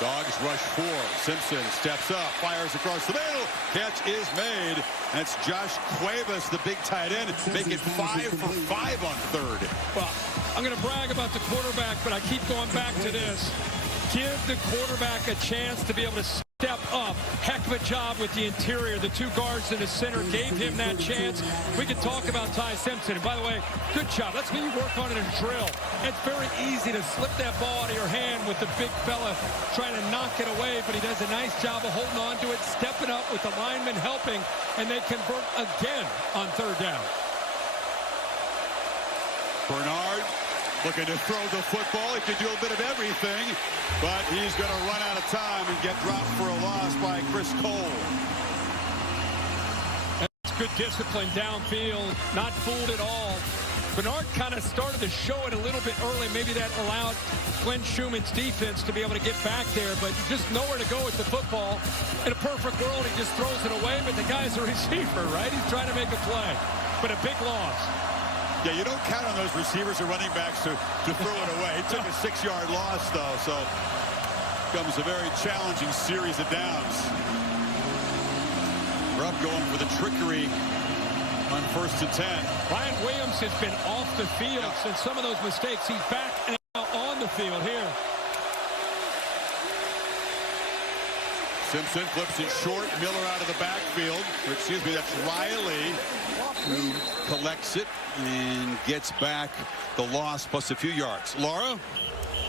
Dogs rush 4. Simpson steps up, fires across the middle. Catch is made. That's Josh Cuevas, the big tight end, making 5 for 5 on third. Well, I'm going to brag about the quarterback, but I keep going back to this. Give the quarterback a chance to be able to step up. Heck of a job with the interior. The 2 guards in the center gave him that chance. We can talk about Ty Simpson. And by the way, good job. That's when you work on it in drill. It's very easy to slip that ball out of your hand with the big fella trying to knock it away, but he does a nice job of holding on to it, stepping up with the lineman helping, and they convert again on third down. Bernard looking to throw the football. He can do a bit of everything, but he's going to run out of time and get dropped for a loss by Chris Cole. That's good discipline downfield, not fooled at all. Bernard kind of started to show it a little bit early. Maybe that allowed Glenn Schumann's defense to be able to get back there, but just nowhere to go with the football. In a perfect world, he just throws it away, but the guy's a receiver, right? He's trying to make a play, but a big loss. Yeah, you don't count on those receivers or running backs to throw it away. He took a 6-yard loss, though, so comes a very challenging series of downs. We're up going for the trickery on 1st and 10. Ryan Williams has been off the field since some of those mistakes. He's back and now on the field here. Simpson flips it short. Miller out of the backfield. Excuse me, that's Riley who collects it and gets back the loss plus a few yards. Laura?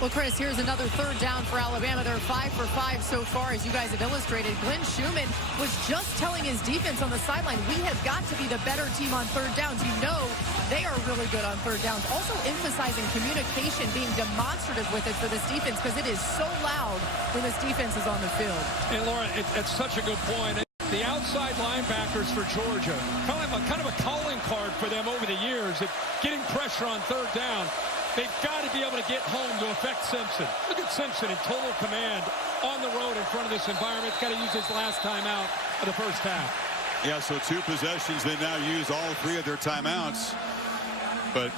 Well, Chris, here's another third down for Alabama. They're 5 for 5 so far, as you guys have illustrated. Glenn Schumann was just telling his defense on the sideline, we have got to be the better team on third downs. You know they are really good on third downs. Also emphasizing communication, being demonstrative with it for this defense, because it is so loud when this defense is on the field. And, Laura, it's such a good point. The outside linebackers for Georgia, kind of a calling card for them over the years, of getting pressure on third down. They've got to be able to get home to affect Simpson. Look at Simpson in total command on the road in front of this environment. He's got to use his last timeout of the first half. Yeah, so 2 possessions. They now use all 3 of their timeouts. But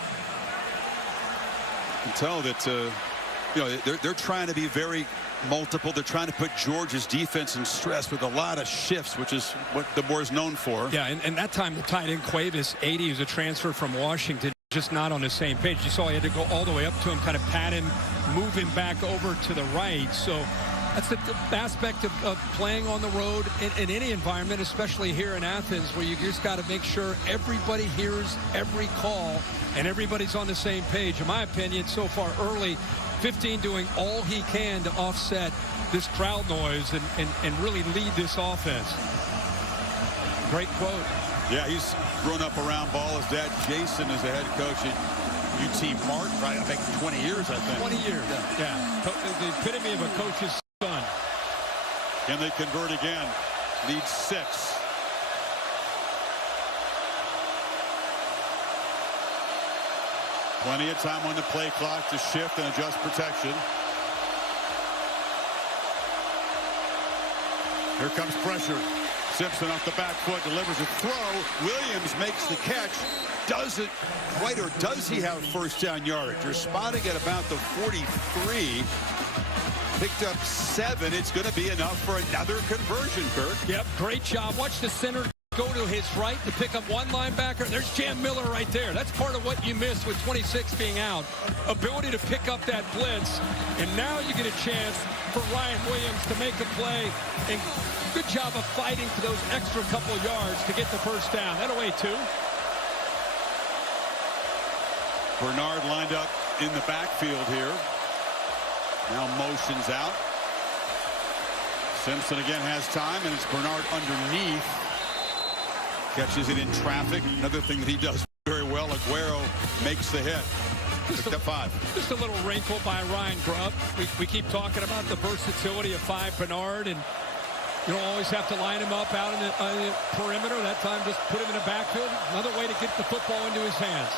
you can tell that they're trying to be very multiple. They're trying to put Georgia's defense in stress with a lot of shifts, which is what the board is known for. Yeah, and that time the tight end Cuevas, 80, who's a transfer from Washington, just not on the same page. You saw he had to go all the way up to him, kind of pat him, move him back over to the right. So that's the aspect of playing on the road in any environment, especially here in Athens, where you just got to make sure everybody hears every call and everybody's on the same page. In my opinion, so far early, 15 doing all he can to offset this crowd noise and really lead this offense. Great quote. Yeah, he's grown up around ball. His dad, Jason, is the head coach at UT Martin, right? I think 20 years, I think. 20 years, yeah. The epitome of a coach's son. Can they convert again? Lead 6. Plenty of time on the play clock to shift and adjust protection. Here comes pressure. Simpson off the back foot, delivers a throw. Williams makes the catch. Doesn't quite, or does he have first down yardage? You're spotting at about the 43. Picked up 7. It's going to be enough for another conversion, Kirk. Yep, great job. Watch the center go to his right to pick up one linebacker. There's Jam Miller right there. That's part of what you miss with 26 being out. Ability to pick up that blitz. And now you get a chance for Ryan Williams to make a play. And good job of fighting for those extra couple yards to get the first down. That'll weigh 2. Bernard lined up in the backfield here. Now motions out. Simpson again has time, and it's Bernard underneath. Catches it in traffic. Another thing that he does very well. Aguero makes the hit. Just a little wrinkle by Ryan Grubb. We keep talking about the versatility of 5 Bernard, and you don't always have to line him up out in the perimeter. That time, just put him in the backfield. Another way to get the football into his hands.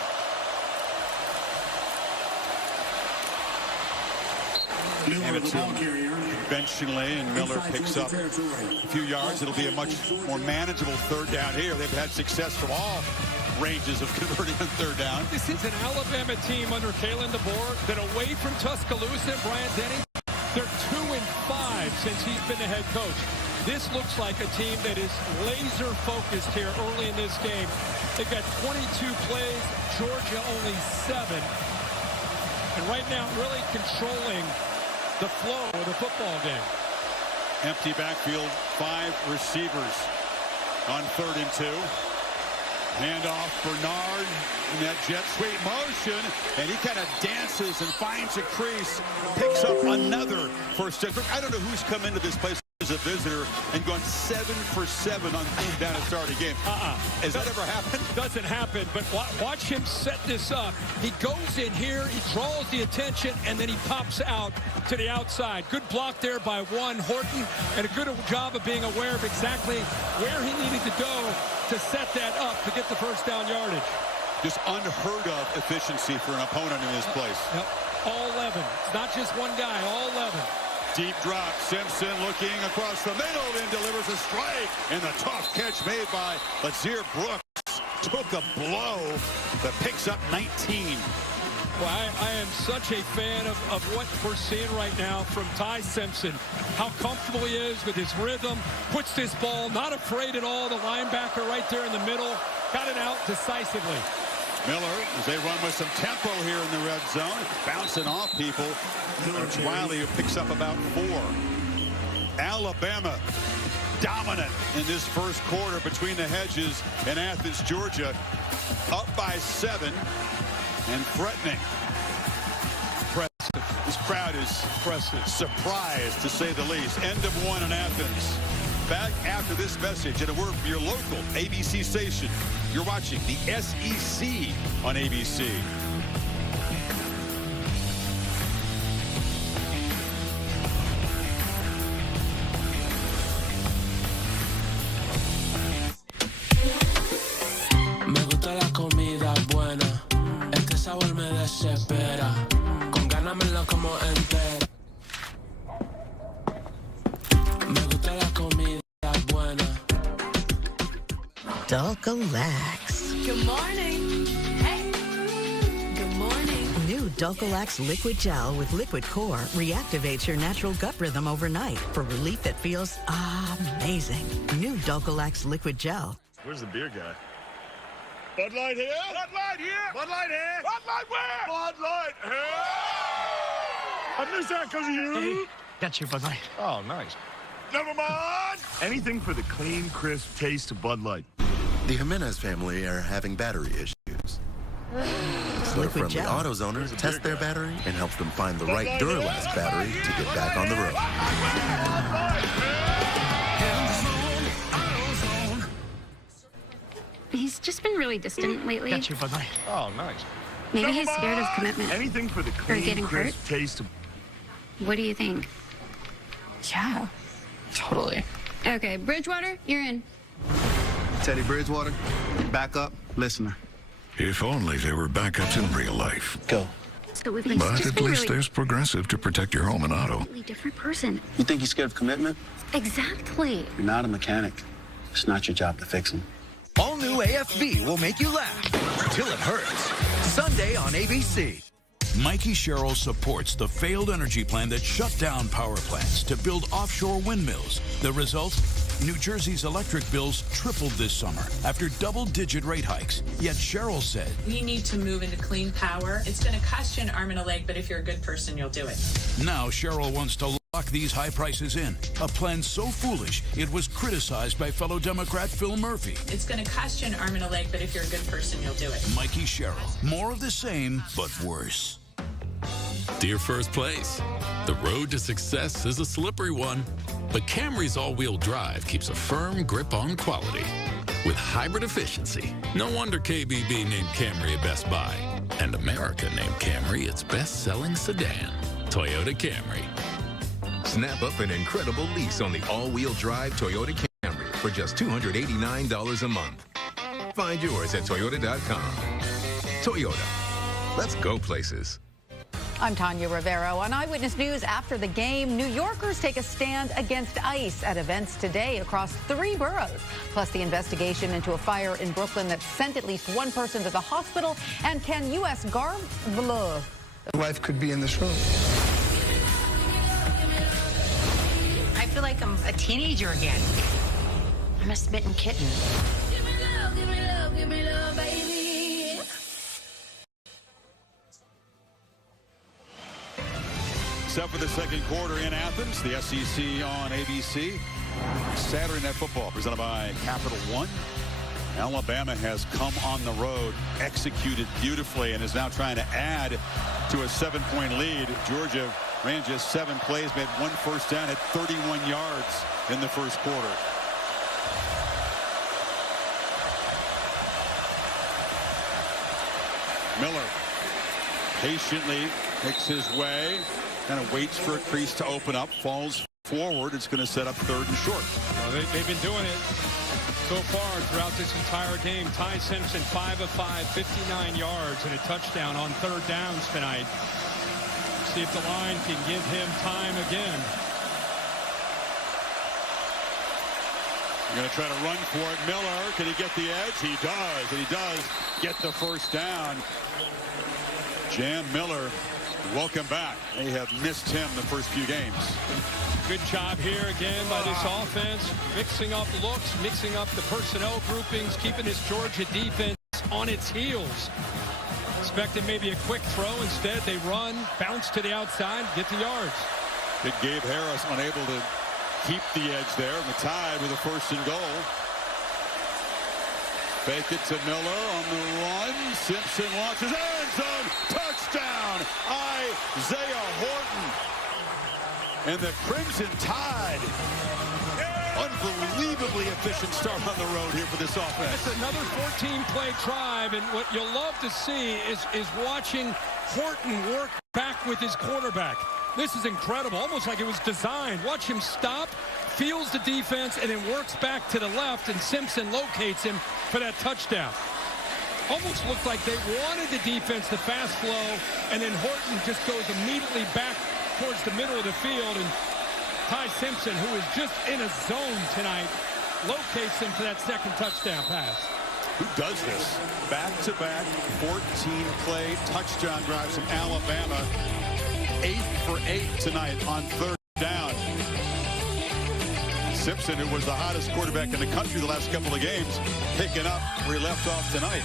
And it's conventionally, and Miller picks up a few yards. It'll be a much more manageable third down here. They've had success from all ranges of converting on third down. This is an Alabama team under Kalen DeBoer that away from Tuscaloosa and Bryant Denny, they're 2-5 since he's been the head coach. This looks like a team that is laser focused here early in this game. They've got 22 plays, Georgia only 7. And right now really controlling the flow of the football game. Empty backfield, 5 receivers on 3rd and 2. Handoff, Bernard in that jet sweep motion, and he kind of dances and finds a crease, picks up another first down. I don't know who's come into this place as a visitor and gone 7 for 7 on third down and start a game. Has that ever happened? Doesn't happen, but watch him set this up. He goes in here, he draws the attention, and then he pops out to the outside. Good block there by Horton, and a good job of being aware of exactly where he needed to go to set that up to get the first down yardage. Just unheard of efficiency for an opponent in this place. Yep. All 11. It's not just one guy, all 11. Deep drop. Simpson looking across the middle and delivers a strike. And the tough catch made by Lazir Brooks. Took a blow that picks up 19. Well, I am such a fan of what we're seeing right now from Ty Simpson. How comfortable he is with his rhythm. Puts this ball, not afraid at all. The linebacker right there in the middle. Got it out decisively. Miller, as they run with some tempo here in the red zone, bouncing off people. It's Wiley who picks up about 4. Alabama dominant in this first quarter between the hedges in Athens, Georgia. Up by 7 and threatening. This crowd is surprised, to say the least. End of 1 in Athens. Back after this message and a word from your local ABC station. You're watching the SEC on ABC. Me gusta la comida buena, este sabor me desespera, con ganas me la como entera. Me gusta la comida buena. Dulcolax. Good morning. Hey. Good morning. New Dulcolax Liquid Gel with Liquid Core reactivates your natural gut rhythm overnight for relief that feels amazing. New Dulcolax Liquid Gel. Where's the beer guy? Bud Light here. Bud Light here. Bud Light here. Bud Light where? Bud Light here. I missed that because of you. Hey, got you, Bud Light. Oh, nice. Never mind. Anything for the clean, crisp taste of Bud Light. The Jimenez family are having battery issues. So their friendly AutoZoner tests their battery and helps them find the right Duralast battery to get back on the road. He's just been really distant lately. Got you, Bud Light. Oh, nice. Maybe he's scared of commitment. Anything for the Or clean, getting crisp hurt. taste of... What do you think? Yeah, totally. Okay, Bridgewater, you're in. Teddy Bridgewater, backup, listener. If only there were backups in real life. Go. So if he's But just at been least really there's Progressive to protect your home and auto. completely different person. You think he's scared of commitment? Exactly. You're not a mechanic. It's not your job to fix him. All new AFV will make you laugh till it hurts. Sunday on ABC. Mikey Sherrill supports the failed energy plan that shut down power plants to build offshore windmills. The result? New Jersey's electric bills tripled this summer after double-digit rate hikes. Yet Sherrill said, we need to move into clean power. It's going to cost you an arm and a leg, but if you're a good person, you'll do it. now Sherrill wants to lock these high prices in. A plan so foolish, it was criticized by fellow Democrat Phil Murphy. It's going to cost you an arm and a leg, but if you're a good person, you'll do it. Mikey Sherrill. More of the same, but worse. Dear First Place, the road to success is a slippery one, but Camry's all-wheel drive keeps a firm grip on quality. with hybrid efficiency. No wonder KBB named Camry a Best Buy. And America named Camry its best-selling sedan. Toyota Camry. Snap up an incredible lease on the all-wheel drive Toyota Camry for just $289 a month. Find yours at Toyota.com. Toyota. Let's go places. I'm Tanya Rivero. On Eyewitness News, after the game, New Yorkers take a stand against ICE at events today across 3 boroughs. Plus, the investigation into a fire in Brooklyn that sent at least 1 person to the hospital. And can U.S. Life could be in this room. I feel like I'm a teenager again. I'm a smitten kitten. Give me love, give me love, give me love, baby. Set for the second quarter in Athens, the SEC on ABC. Saturday Night Football presented by Capital One. Alabama has come on the road, executed beautifully, and is now trying to add to a 7-point lead. Georgia ran just 7 plays, made 1 first down, had 31 yards in the first quarter. Miller patiently picks his way, kind of waits for a crease to open up, falls forward. It's going to set up 3rd and short. Well, they've been doing it so far throughout this entire game. Ty Simpson, 5 of 5, 59 yards and a touchdown on 3rd downs tonight. See if the line can give him time again. You're going to try to run for it. Miller, can he get the edge? He does, and he does get the first down. Jam Miller, welcome back. They have missed him the first few games. Good job here again by this offense, mixing up looks, mixing up the personnel groupings, keeping this Georgia defense on its heels. Expected maybe a quick throw. Instead, they run, bounce to the outside, get the yards. Big Gabe Harris unable to keep the edge there. The Tide with a 1st and goal. Fake it to Miller on the run. Simpson launches end zone. Touchdown, Isaiah Horton. And the Crimson Tide. Unbelievably efficient start on the road here for this offense. It's another 14-play drive, and what you'll love to see is watching Horton work back with his quarterback. This is incredible, almost like it was designed. Watch him stop, feels the defense, and then works back to the left, and Simpson locates him for that touchdown. Almost looked like they wanted the defense to fast flow, and then Horton just goes immediately back towards the middle of the field, and Ty Simpson, who is just in a zone tonight, locates him for that 2nd touchdown pass. Who does this? Back-to-back 14-play touchdown drives from Alabama. 8 for 8 tonight on 3rd down. Simpson, who was the hottest quarterback in the country the last couple of games, picking up where he left off tonight.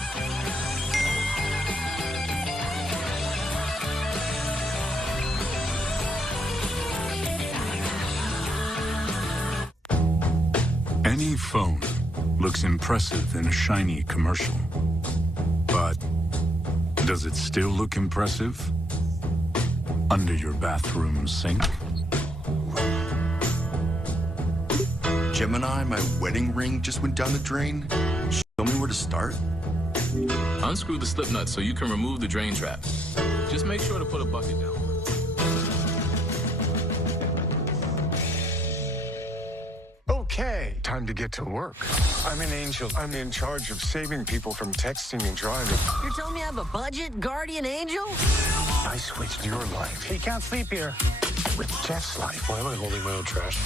Any phone looks impressive in a shiny commercial. But does it still look impressive under your bathroom sink? Gemini, my wedding ring just went down the drain. Show me where to start. Unscrew the slip nut so you can remove the drain trap. Just make sure to put a bucket down. Okay, time to get to work. I'm an angel. I'm in charge of saving people from texting and driving. You're telling me I have a budget, guardian angel? I switched your life. You can't sleep here. With Jeff's life. Why am I holding my own trash?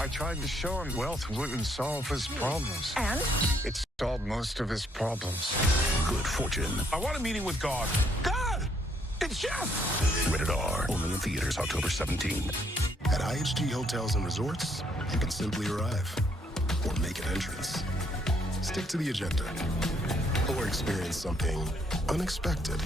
I tried to show him wealth wouldn't solve his problems. And? It solved most of his problems. Good fortune. I want a meeting with God. God! It's Jeff! Rated R. Only in theaters October 17th. At IHG Hotels and Resorts, you can simply arrive or make an entrance. Stick to the agenda or experience something unexpected.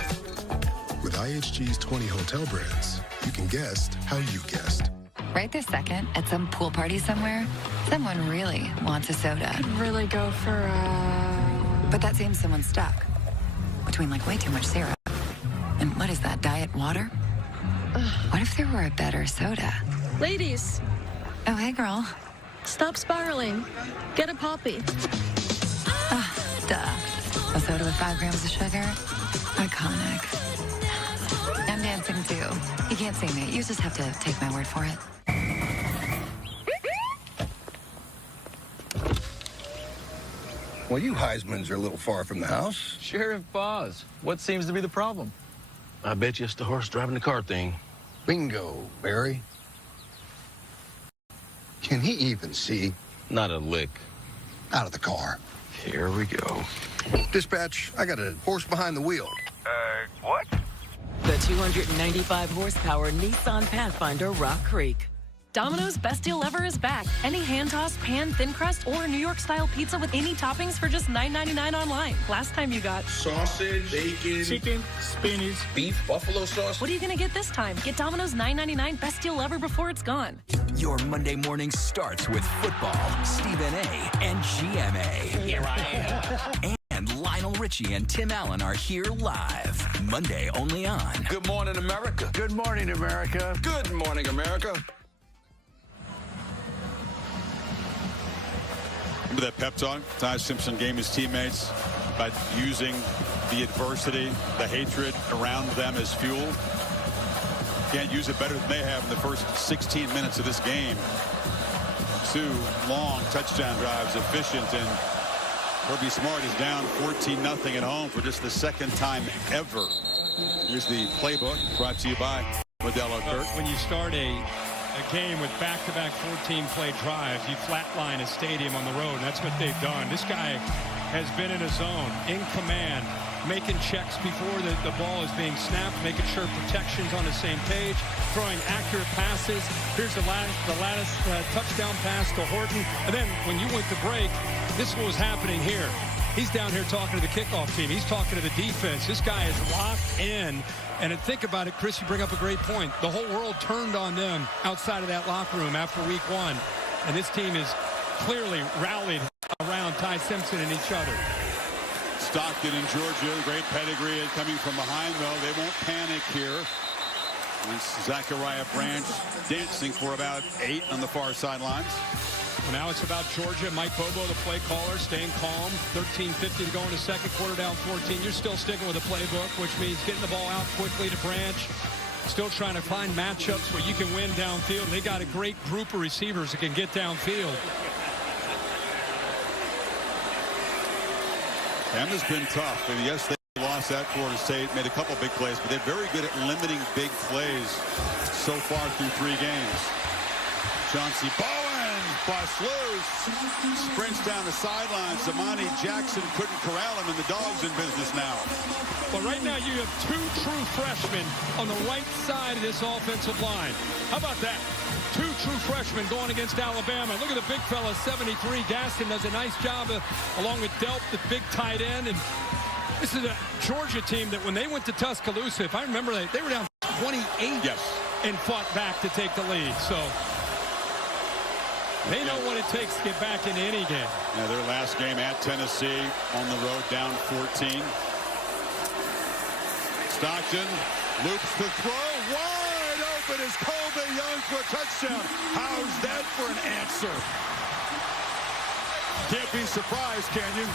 With IHG's 20 hotel brands, you can guest how you guest. Right this second, at some pool party somewhere, someone really wants a soda. I'd really go for a... But that same someone's stuck between like way too much syrup. And what is that, diet water? What if there were a better soda? Ladies. Oh, hey, girl. Stop spiraling. Get a poppy. Duh. A soda with 5 grams of sugar? Iconic. I'm dancing too. You can't see me. You just have to take my word for it. Well, you Heismans are a little far from the house. Sheriff Boz, what seems to be the problem? I bet you it's the horse driving the car thing. Bingo, Barry. Can he even see? Not a lick. Out of the car. Here we go. Dispatch, I got a horse behind the wheel. What? The 295 horsepower Nissan Pathfinder Rock Creek. Domino's Best Deal Ever is back. Any hand-tossed, pan, thin crust, or New York-style pizza with any toppings for just $9.99 online. Last time you got sausage, bacon, chicken, spinach, beef, buffalo sauce. What are you going to get this time? Get Domino's $9.99 Best Deal Ever before it's gone. Your Monday morning starts with football, Stephen A. and GMA. Here I am. And Lionel Richie and Tim Allen are here live. Monday only on Good morning, America. Good morning, America. Good morning, America. Remember that pep talk Ty Simpson gave his teammates about using the adversity, the hatred around them as fuel? Can't use it better than they have in the first 16 minutes of this game. 2 long touchdown drives, efficient, and Kirby Smart is down 14-0 at home for just the second time ever. Here's the playbook brought to you by Modelo Kurt. When you start a game with back-to-back 14-play drives, you flatline a stadium on the road, and that's what they've done. This guy has been in a zone, in command, making checks before the ball is being snapped, making sure protection's on the same page, throwing accurate passes. Here's the latest touchdown pass to Horton. And then when you went to break, this is what was happening here. He's down here talking to the kickoff team. He's talking to the defense. This guy is locked in. And think about it, Chris, you bring up a great point. The whole world turned on them outside of that locker room after week 1. And this team is clearly rallied around Ty Simpson and each other. Stockton in Georgia, great pedigree, and coming from behind, though, they won't panic here. And Zachariah Branch dancing for about 8 on the far sidelines. Well, now it's about Georgia. Mike Bobo, the play caller, staying calm. 13:50 to go in the second quarter, down 14. You're still sticking with the playbook, which means getting the ball out quickly to Branch. Still trying to find matchups where you can win downfield. They got a great group of receivers that can get downfield. Bama's been tough. And yes, they lost at Florida State, made a couple big plays, but they're very good at limiting big plays so far through 3 games. Chauncey Bowen busts loose, sprints down the sideline. Zamani Jackson couldn't corral him, and the dog's in business now. Well, right now you have 2 true freshmen on the right side of this offensive line. How about that? 2 true freshmen going against Alabama. Look at the big fella, 73. Gaston does a nice job along with Delp, the big tight end. And this is a Georgia team that when they went to Tuscaloosa, if I remember, they were down 28 and fought back to take the lead. So they know what it takes to get back into any game. Yeah, their last game at Tennessee on the road, down 14. Stockton loops the throw. Wide open is Colby Young for a touchdown. How's that for an answer? Can't be surprised, can you?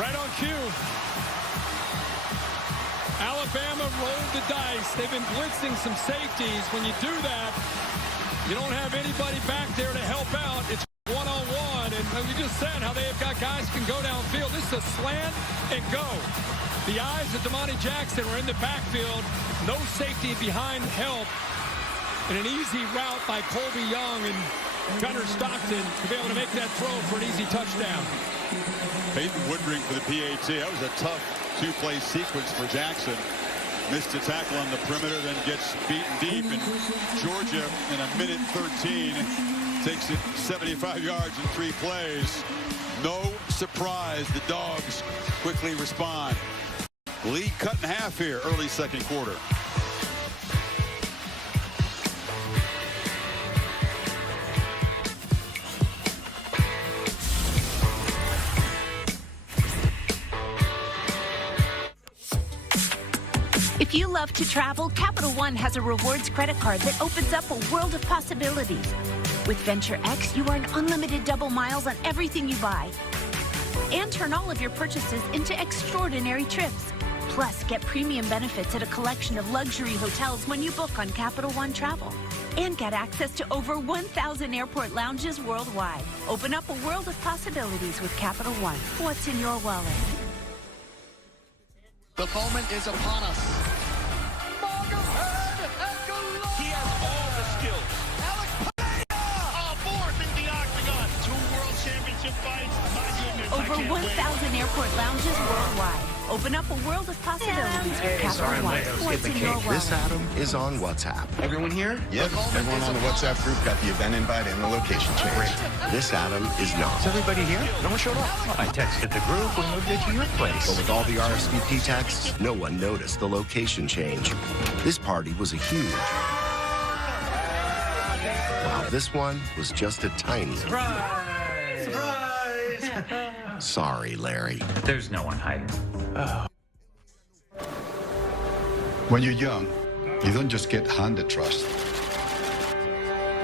Right on cue. Alabama rolled the dice. They've been blitzing some safeties. When you do that, you don't have anybody back there to help out. It's one-on-one. And you just said how they have got guys who can go downfield. This is a slant and go. The eyes of Zamani Jackson were in the backfield. No safety behind help. And an easy route by Colby Young and Gunnar Stockton to be able to make that throw for an easy touchdown. Peyton Woodring for the PAT. That was a tough 2-play sequence for Jackson. Missed a tackle on the perimeter, then gets beaten deep. And Georgia, in a minute 13, takes it 75 yards in 3 plays. No surprise, the Dogs quickly respond. Lead cut in half here, early second quarter. If you love to travel, Capital One has a rewards credit card that opens up a world of possibilities. With Venture X, you earn unlimited double miles on everything you buy. And turn all of your purchases into extraordinary trips. Plus, get premium benefits at a collection of luxury hotels when you book on Capital One Travel. And get access to over 1,000 airport lounges worldwide. Open up a world of possibilities with Capital One. What's in your wallet? The moment is upon us. He has all the skills. Oh, fourth in the octagon. 2 world championship fights. My goodness, Over 1,000 airport lounges worldwide. Open up a world of possibilities with Capital One. What's in your wallet? This Adam is on WhatsApp. Everyone here? Yep. Everyone on the WhatsApp group got the event invite and the location change. This Adam is not. Is everybody here? No one showed up. I texted the group. We moved it to your place. But with all the RSVP texts, no one noticed the location change. This party was a huge. While this one was just a tiny. Surprise! Surprise! Sorry, Larry. There's no one hiding. When you're young, you don't just get handed trust.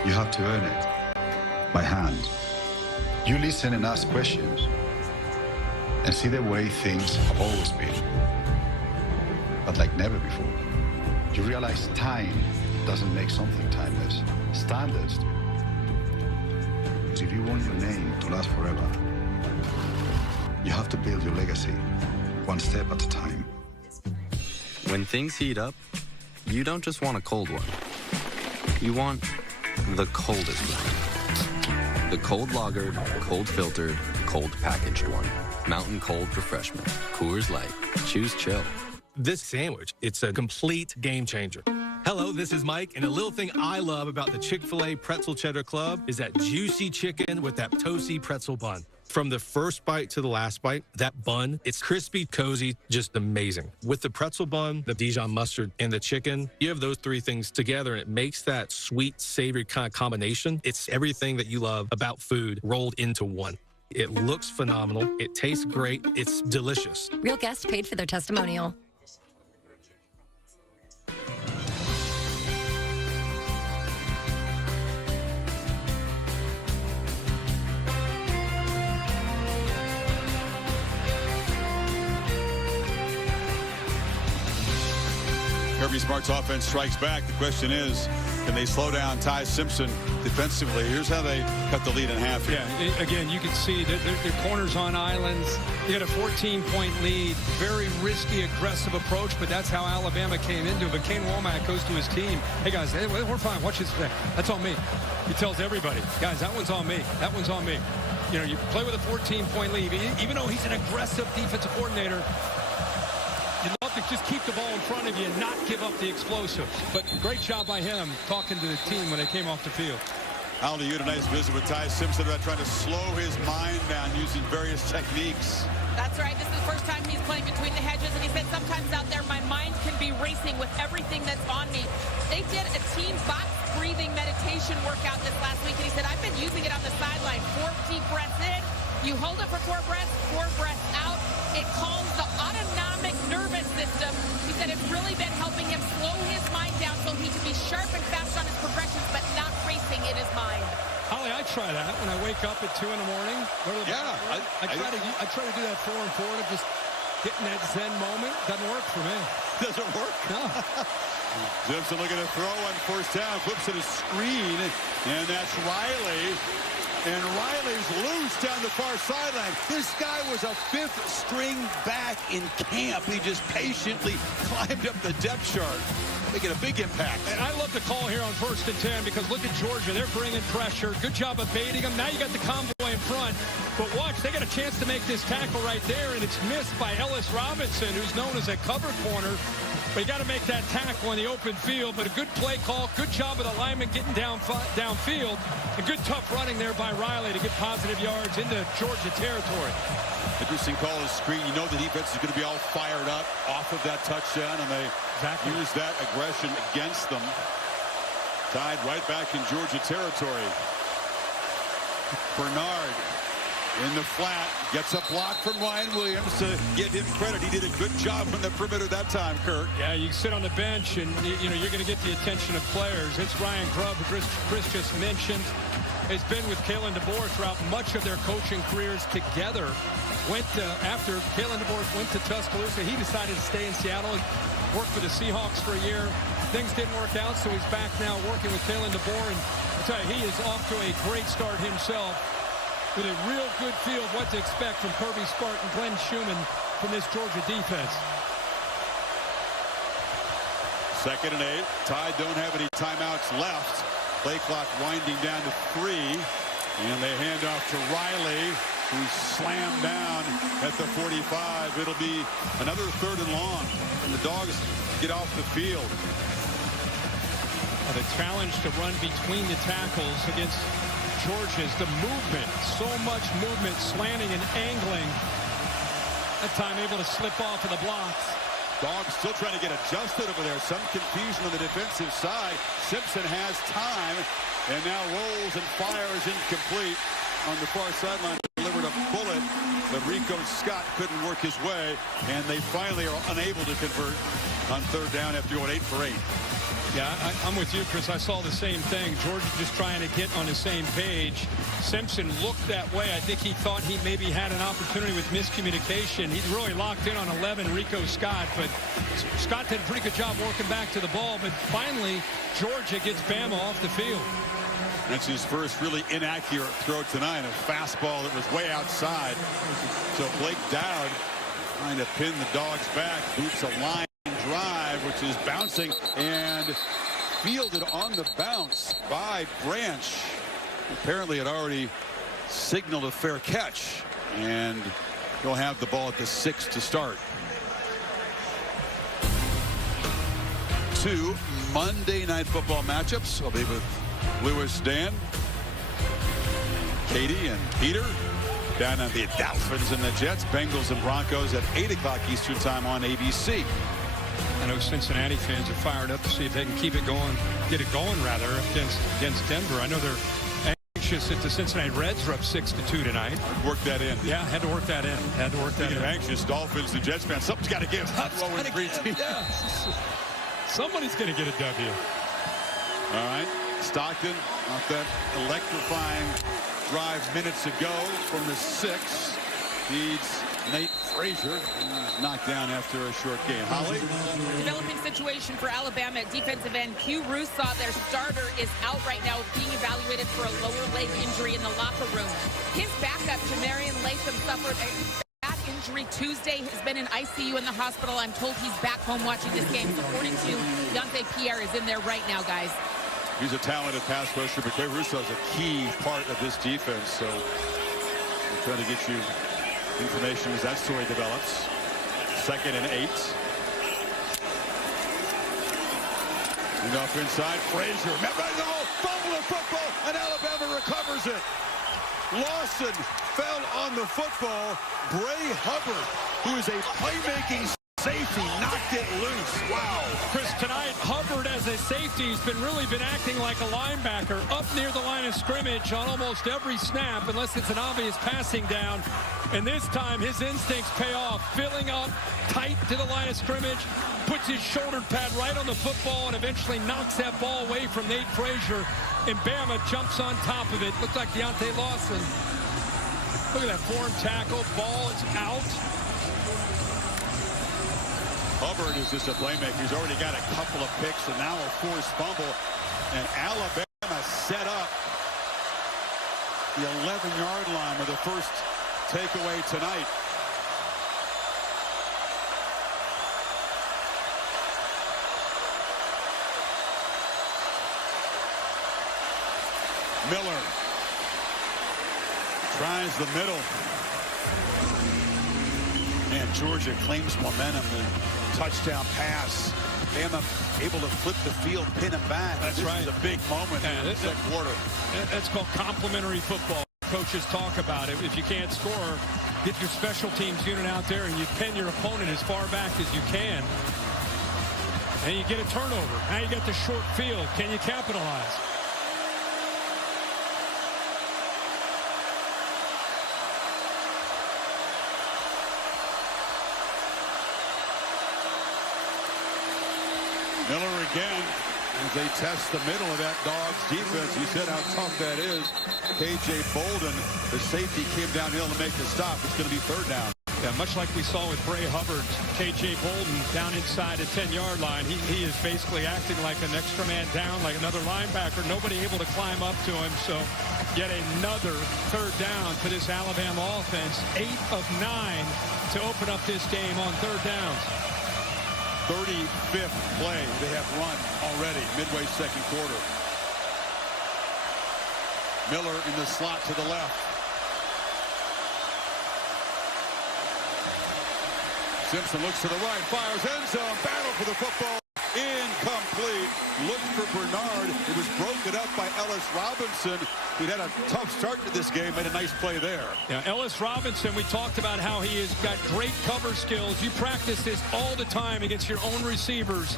You have to earn it by hand. You listen and ask questions and see the way things have always been, but like never before. You realize time doesn't make something timeless. Standards. So if you want your name to last forever, you have to build your legacy, one step at a time. When things heat up, you don't just want a cold one. You want the coldest one. The cold lagered, cold filtered, cold packaged one. Mountain Cold Refreshment. Coors Light. Choose chill. This sandwich, it's a complete game changer. Hello, this is Mike, and a little thing I love about the Chick-fil-A Pretzel Cheddar Club is that juicy chicken with that toasty pretzel bun. From the first bite to the last bite, that bun, it's crispy, cozy, just amazing. With the pretzel bun, the Dijon mustard, and the chicken, you have those three things together, and it makes that sweet, savory kind of combination. It's everything that you love about food rolled into one. It looks phenomenal. It tastes great. It's delicious. Real guests paid for their testimonial. Kirby Smart's offense strikes back. The question is, can they slow down Ty Simpson defensively? Here's how they cut the lead in half here. Yeah, again, you can see that their corners on islands. You had a 14-point lead. Very risky, aggressive approach, but that's how Alabama came into it. But Kane Womack goes to his team. Hey, guys, we're fine. Watch this. That's on me. He tells everybody, guys, that one's on me. That one's on me. You know, you play with a 14-point lead. Even though he's an aggressive defensive coordinator, you'd love to just keep the ball in front of you and not give up the explosive. But great job by him talking to the team when they came off the field. Al, you had a nice visit with Ty Simpson about trying to slow his mind down using various techniques. That's right. This is the first time he's playing between the hedges, and he said sometimes out there my mind can be racing with everything that's on me. They did a team box breathing meditation workout this last week, and he said I've been using it on the sideline. 4 deep breaths in. You hold it for 4 breaths, 4 breaths out. It calms the autonomic nervous system. He said it's really been helping him slow his mind down so he can be sharp and fast on his progressions, but not racing in his mind. Holly, I try that when I wake up at 2 in the morning. I try to do that 4 and 4 to just get in that Zen moment. Doesn't work for me. Doesn't work? No. Simpson looking to throw on first down. Flips it a screen, and that's Riley. And Riley's loose down the far sideline. This guy was a 5th string back in camp. He just patiently climbed up the depth chart, making a big impact. And I love the call here on 1st and 10 because look at Georgia. They're bringing pressure. Good job of baiting them. Now you got the convoy in front. But watch, they got a chance to make this tackle right there, and it's missed by Ellis Robinson, who's known as a cover corner. But you got to make that tackle in the open field. But a good play call. Good job of the lineman getting downfield. A good tough running there by Riley to get positive yards into Georgia territory. Interesting call of screen. You know the defense is going to be all fired up off of that touchdown, and they use that aggression against them. Tied right back in Georgia territory. Bernard in the flat, gets a block from Ryan Williams. To give him credit, he did a good job on the perimeter that time, Kirk. Yeah, you sit on the bench, and you know you're going to get the attention of players. It's Ryan Grubb, who Chris just mentioned. has been with Kalen DeBoer throughout much of their coaching careers together. After Kalen DeBoer went to Tuscaloosa, he decided to stay in Seattle and work for the Seahawks for a year. Things didn't work out, so he's back now working with Kalen DeBoer. And I'll tell you, he is off to a great start himself with a real good feel of what to expect from Kirby Smart and Glenn Schumann from this Georgia defense. 2nd and 8. Tide don't have any timeouts left. Play clock winding down to 3. And they hand off to Riley, who slammed down at the 45. It'll be another 3rd and long. And the Dogs get off the field. The challenge to run between the tackles against Georgia's the movement. So much movement, slanting and angling. That time able to slip off of the blocks. Dogs still trying to get adjusted over there. Some confusion on the defensive side. Simpson has time and now rolls and fires incomplete on the far sideline. Delivered a bullet, but Rico Scott couldn't work his way, and they finally are unable to convert on 3rd down after going 8 for 8. Yeah, I'm with you, Chris. I saw the same thing. Georgia just trying to get on the same page. Simpson looked that way. I think he thought he maybe had an opportunity with miscommunication. He's really locked in on 11, Rico Scott, but Scott did a pretty good job working back to the ball, but finally Georgia gets Bama off the field. That's his first really inaccurate throw tonight, a fastball that was way outside. So Blake Dowd trying to pin the Dogs back, boots a line drive, which is bouncing and fielded on the bounce by Branch. Apparently it already signaled a fair catch, and he'll have the ball at the 6 to start. 2 Monday Night Football matchups. I'll be with Lewis, Dan, Katie, and Peter down on the Dolphins and the Jets, Bengals and Broncos at 8 o'clock Eastern time on ABC. I know Cincinnati fans are fired up to see if they can keep it going, get it going rather, against Denver. I know they're anxious that the Cincinnati Reds are up 6-2 tonight. Work that in. Yeah, had to work that in. Had to work that in. Anxious Dolphins and Jets fans. Something's got to give. Yeah. Somebody's going to get a W. All right. Stockton off that electrifying drive minutes ago from the 6. Feeds Nate Frazier, knocked down after a short game. Holly? Developing situation for Alabama at defensive end. Q Rusaw, their starter, is out right now being evaluated for a lower leg injury in the locker room. His backup, Jamarian Latham, suffered a back injury Tuesday, has been in ICU in the hospital. I'm told he's back home watching this game. According to Deontay Pierre, is in there right now, guys. He's a talented pass rusher, but Quay Russo is a key part of this defense. So we'll try to get you information as that story develops. 2nd and 8. And off inside, Frazier. Fumble the football, and Alabama recovers it. Lawson fell on the football. Bray Hubbard, who is a playmaking safety, knocked it loose. Wow. Chris, tonight, Hubbard as a safety has really been acting like a linebacker up near the line of scrimmage on almost every snap, unless it's an obvious passing down. And this time, his instincts pay off, filling up tight to the line of scrimmage, puts his shoulder pad right on the football, and eventually knocks that ball away from Nate Frazier. And Bama jumps on top of it. Looks like Deontay Lawson. Look at that form tackle. Ball is out. Hubbard is just a playmaker. He's already got a couple of picks and now a forced fumble. And Alabama set up the 11-yard line with the first takeaway tonight. Miller tries the middle. And Georgia claims momentum. The touchdown pass. Bama able to flip the field, pin him back. That's right. This is a big moment in the second quarter. That's called complementary football. Coaches talk about it. If you can't score, get your special teams unit out there and you pin your opponent as far back as you can. And you get a turnover. Now you got the short field. Can you capitalize? Miller again. As they test the middle of that Dogs defense, you said how tough that is. K.J. Bolden, the safety, came downhill to make the stop. It's going to be third down. Yeah, much like we saw with Bray Hubbard, K.J. Bolden down inside the 10-yard line. He is basically acting like an extra man down, like another linebacker. Nobody able to climb up to him. So yet another third down for this Alabama offense. 8 of 9 to open up this game on third downs. 35th play they have run already, midway second quarter. Miller in the slot to the left. Simpson looks to the right, fires end zone, battle for the football, incomplete. Looked for Bernard. It was broken up by Ellis Robinson, who had a tough start to this game, made a nice play there. Yeah, Ellis Robinson, we talked about how he has got great cover skills. You practice this all the time against your own receivers.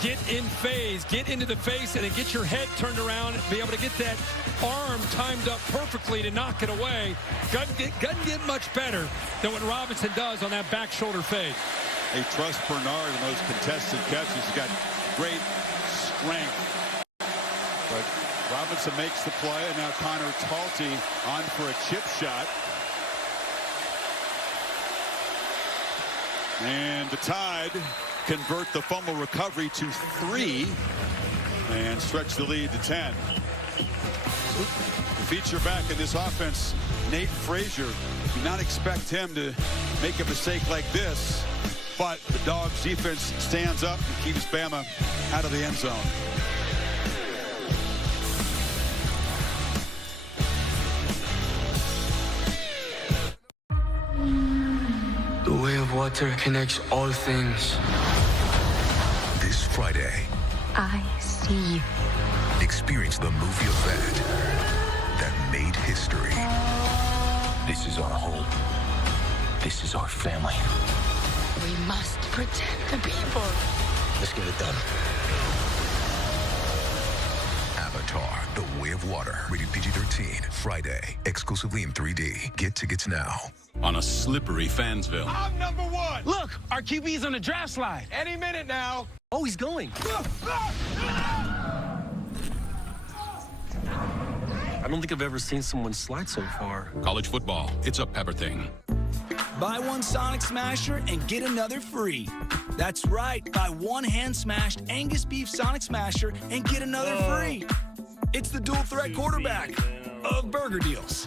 Get in phase, get into the face, and then get your head turned around and be able to get that arm timed up perfectly to knock it away. Doesn't get much better than what Robinson does on that back shoulder fade. They trust Bernard in those contested catches. He's got great strength. But Robinson makes the play, and now Connor Talty on for a chip shot. And the Tide convert the fumble recovery to 3 and stretch the lead to 10. The feature back in this offense, Nate Frazier. Do not expect him to make a mistake like this, but the Dogs defense stands up and keeps Bama out of the end zone. The way of water connects all things. This Friday, I see you. experience the movie event that made history. This is our home. This is our family. We must protect the people. Let's get it done. Avatar, The Way of Water, rated PG-13, Friday, exclusively in 3D. Get tickets now. On a slippery Fansville. I'm #1. Look, our QB's on the draft slide. Any minute now. Oh, he's going. I don't think I've ever seen someone slide so far. College football, it's a Pepper thing. Buy one Sonic Smasher and get another free. That's right. Buy one hand-smashed Angus beef Sonic Smasher and get another free. It's the dual threat quarterback of burger deals.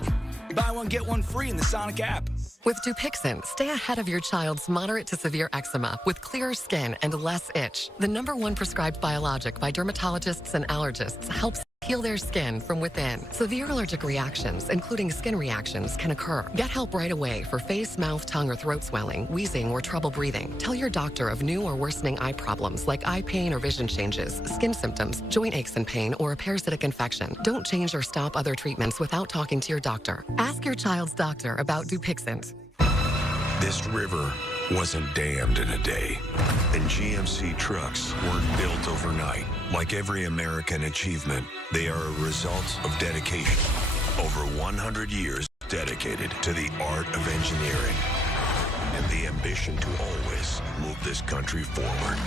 Buy one, get one free in the Sonic app. With Dupixent, stay ahead of your child's moderate to severe eczema with clearer skin and less itch. The #1 prescribed biologic by dermatologists and allergists helps heal their skin from within. Severe allergic reactions, including skin reactions, can occur. Get help right away for face, mouth, tongue, or throat swelling, wheezing, or trouble breathing. Tell your doctor of new or worsening eye problems like eye pain or vision changes, skin symptoms, joint aches and pain, or a parasitic infection. Don't change or stop other treatments without talking to your doctor. Ask your child's doctor about Dupixent. This river wasn't dammed in a day, and GMC trucks weren't built overnight. Like every American achievement, they are a result of dedication. Over 100 years dedicated to the art of engineering and the ambition to always move this country forward.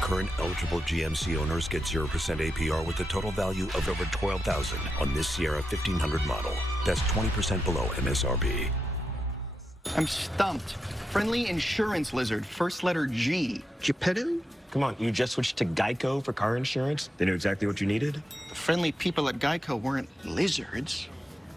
Current eligible GMC owners get 0% APR with a total value of over $12,000 on this Sierra 1500 model. That's 20% below MSRP. I'm stumped. Friendly insurance lizard, first letter G. Geppetto? Come on, you just switched to Geico for car insurance? They knew exactly what you needed? The friendly people at Geico weren't lizards.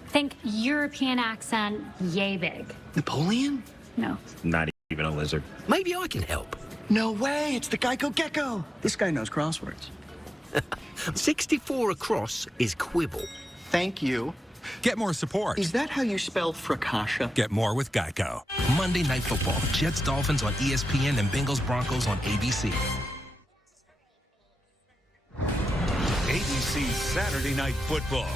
Think European accent, yay big. Napoleon? No. Not even a lizard. Maybe I can help. No way, it's the Geico Gecko. This guy knows crosswords. 64 across is quibble. Thank you. Get more support. Is that how you spell fracascia? Get more with Geico. Monday Night Football. Jets Dolphins on ESPN and Bengals Broncos on ABC. ABC Saturday Night Football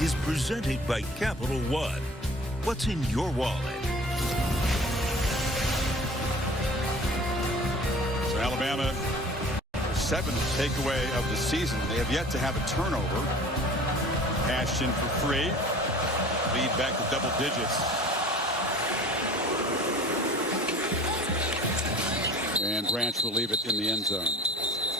is presented by Capital One. What's in your wallet? So Alabama, 7th takeaway of the season. They have yet to have a turnover. Ashton for free. Lead back to double digits. And Branch will leave it in the end zone.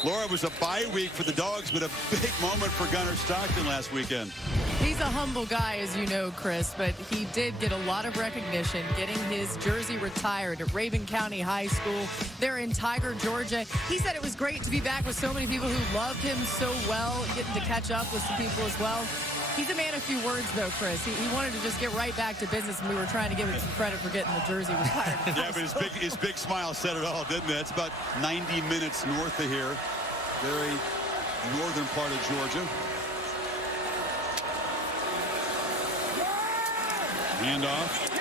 Laura, was a bye week for the Dogs, but a big moment for Gunnar Stockton last weekend. He's a humble guy, as you know, Chris, but he did get a lot of recognition getting his jersey retired at Raven County High School. They're in Tiger, Georgia. He said it was great to be back with so many people who loved him so well, getting to catch up with some people as well. He's a man of few words, though, Chris. He wanted to just get right back to business, and we were trying to give him some credit for getting the jersey retired. Yeah, but his big smile said it all, didn't it? It's about 90 minutes north of here. Very northern part of Georgia. Handoff.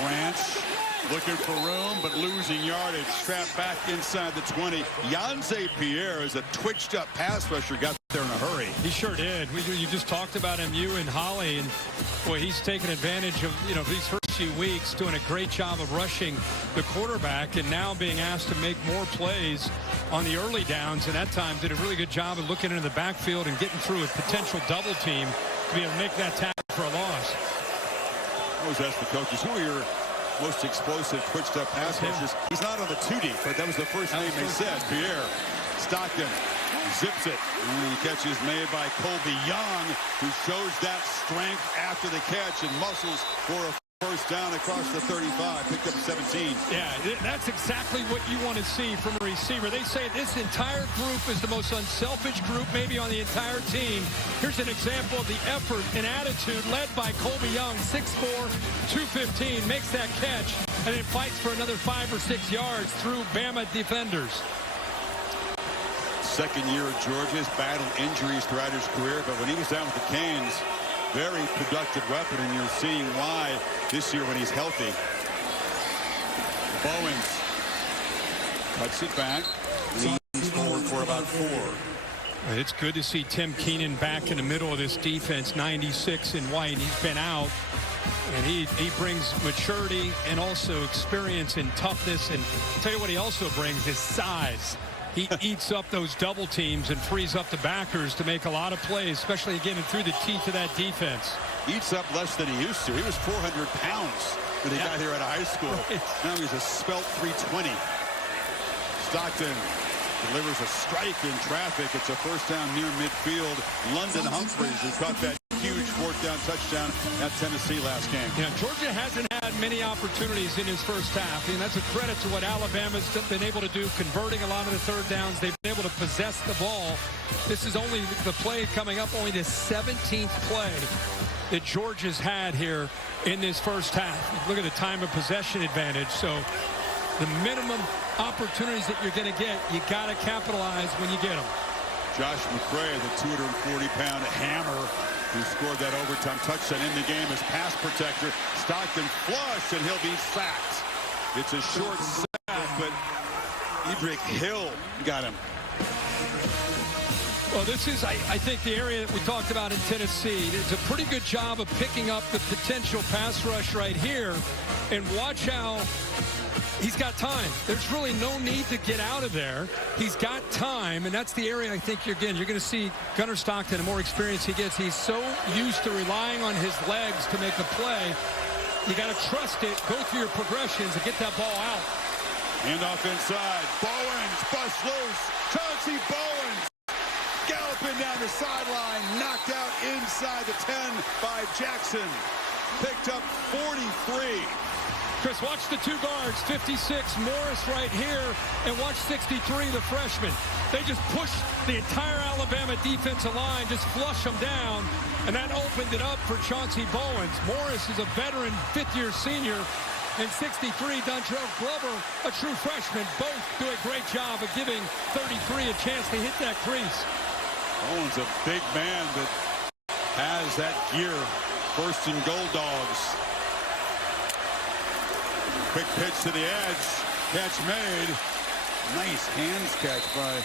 Branch looking for room, but losing yardage. Trapped back inside the 20. Yanze Pierre is a twitched-up pass rusher. Got there in a hurry. He sure did. You just talked about him, you and Holly, and boy, he's taken advantage of these first few weeks, doing a great job of rushing the quarterback, and now being asked to make more plays on the early downs, and at times did a really good job of looking into the backfield and getting through a potential double team to be able to make that tackle for a loss. I always ask the coaches, who are your most explosive twitched-up pass rushers? He's not on the 2D, but that was the first name they said. Pierre Stockton zips it. And the catch is made by Colby Young, who shows that strength after the catch and muscles for a first down across the 35. Picked up 17. Yeah, that's exactly what you want to see from a receiver. They say this entire group is the most unselfish group maybe on the entire team. Here's an example of the effort and attitude led by Colby Young, 6'4", 215, makes that catch, and then fights for another 5 or 6 yards through Bama defenders. Second year at Georgia, has battled injuries throughout his career, but when he was down with the Canes, very productive weapon, and you're seeing why this year when he's healthy. Bowens cuts it back, leans forward for about 4. It's good to see Tim Keenan back in the middle of this defense, 96 in white. He's been out, and he brings maturity and also experience and toughness. And I'll tell you what he also brings is size. He eats up those double teams and frees up the backers to make a lot of plays, especially getting through the teeth of that defense. Eats up less than he used to. He was 400 pounds when he got here out of high school. Right. Now he's a svelte 320. Stockton delivers a strike in traffic. It's a first down near midfield. London Humphreys has caught that huge fourth down touchdown at Tennessee last game. Yeah, Georgia hasn't had many opportunities in his first half, and that's a credit to what Alabama's been able to do, converting a lot of the third downs. They've been able to possess the ball. This is only the play coming up, only the 17th play that Georgia's had here in this first half. Look at the time of possession advantage. So the minimum opportunities that you're going to get, you got to capitalize when you get them. Josh McCray, the 240-pound hammer, who scored that overtime touchdown in the game as pass protector. Stockton flush, and he'll be sacked. It's a short sack, but Edric Hill got him. Well, this is, I think, the area that we talked about in Tennessee. It's a pretty good job of picking up the potential pass rush right here. And watch how he's got time. There's really no need to get out of there. He's got time, and that's the area I think you're going to see Gunnar Stockton, the more experience he gets. He's so used to relying on his legs to make a play. You got to trust it, go through your progressions, and get that ball out. Handoff inside. Bowens busts loose. Chauncey Bowens galloping down the sideline. Knocked out inside the 10 by Jackson. Picked up 43. Chris, watch the two guards, 56, Morris right here, and watch 63, the freshman. They just push the entire Alabama defensive line, just flush them down, and that opened it up for Chauncey Bowens. Morris is a veteran, fifth-year senior, and 63, Dontrell Glover, a true freshman. Both do a great job of giving 33 a chance to hit that crease. Bowens, a big man that has that gear. First and goal, Dogs. Quick pitch to the edge. Catch made. Nice hands catch by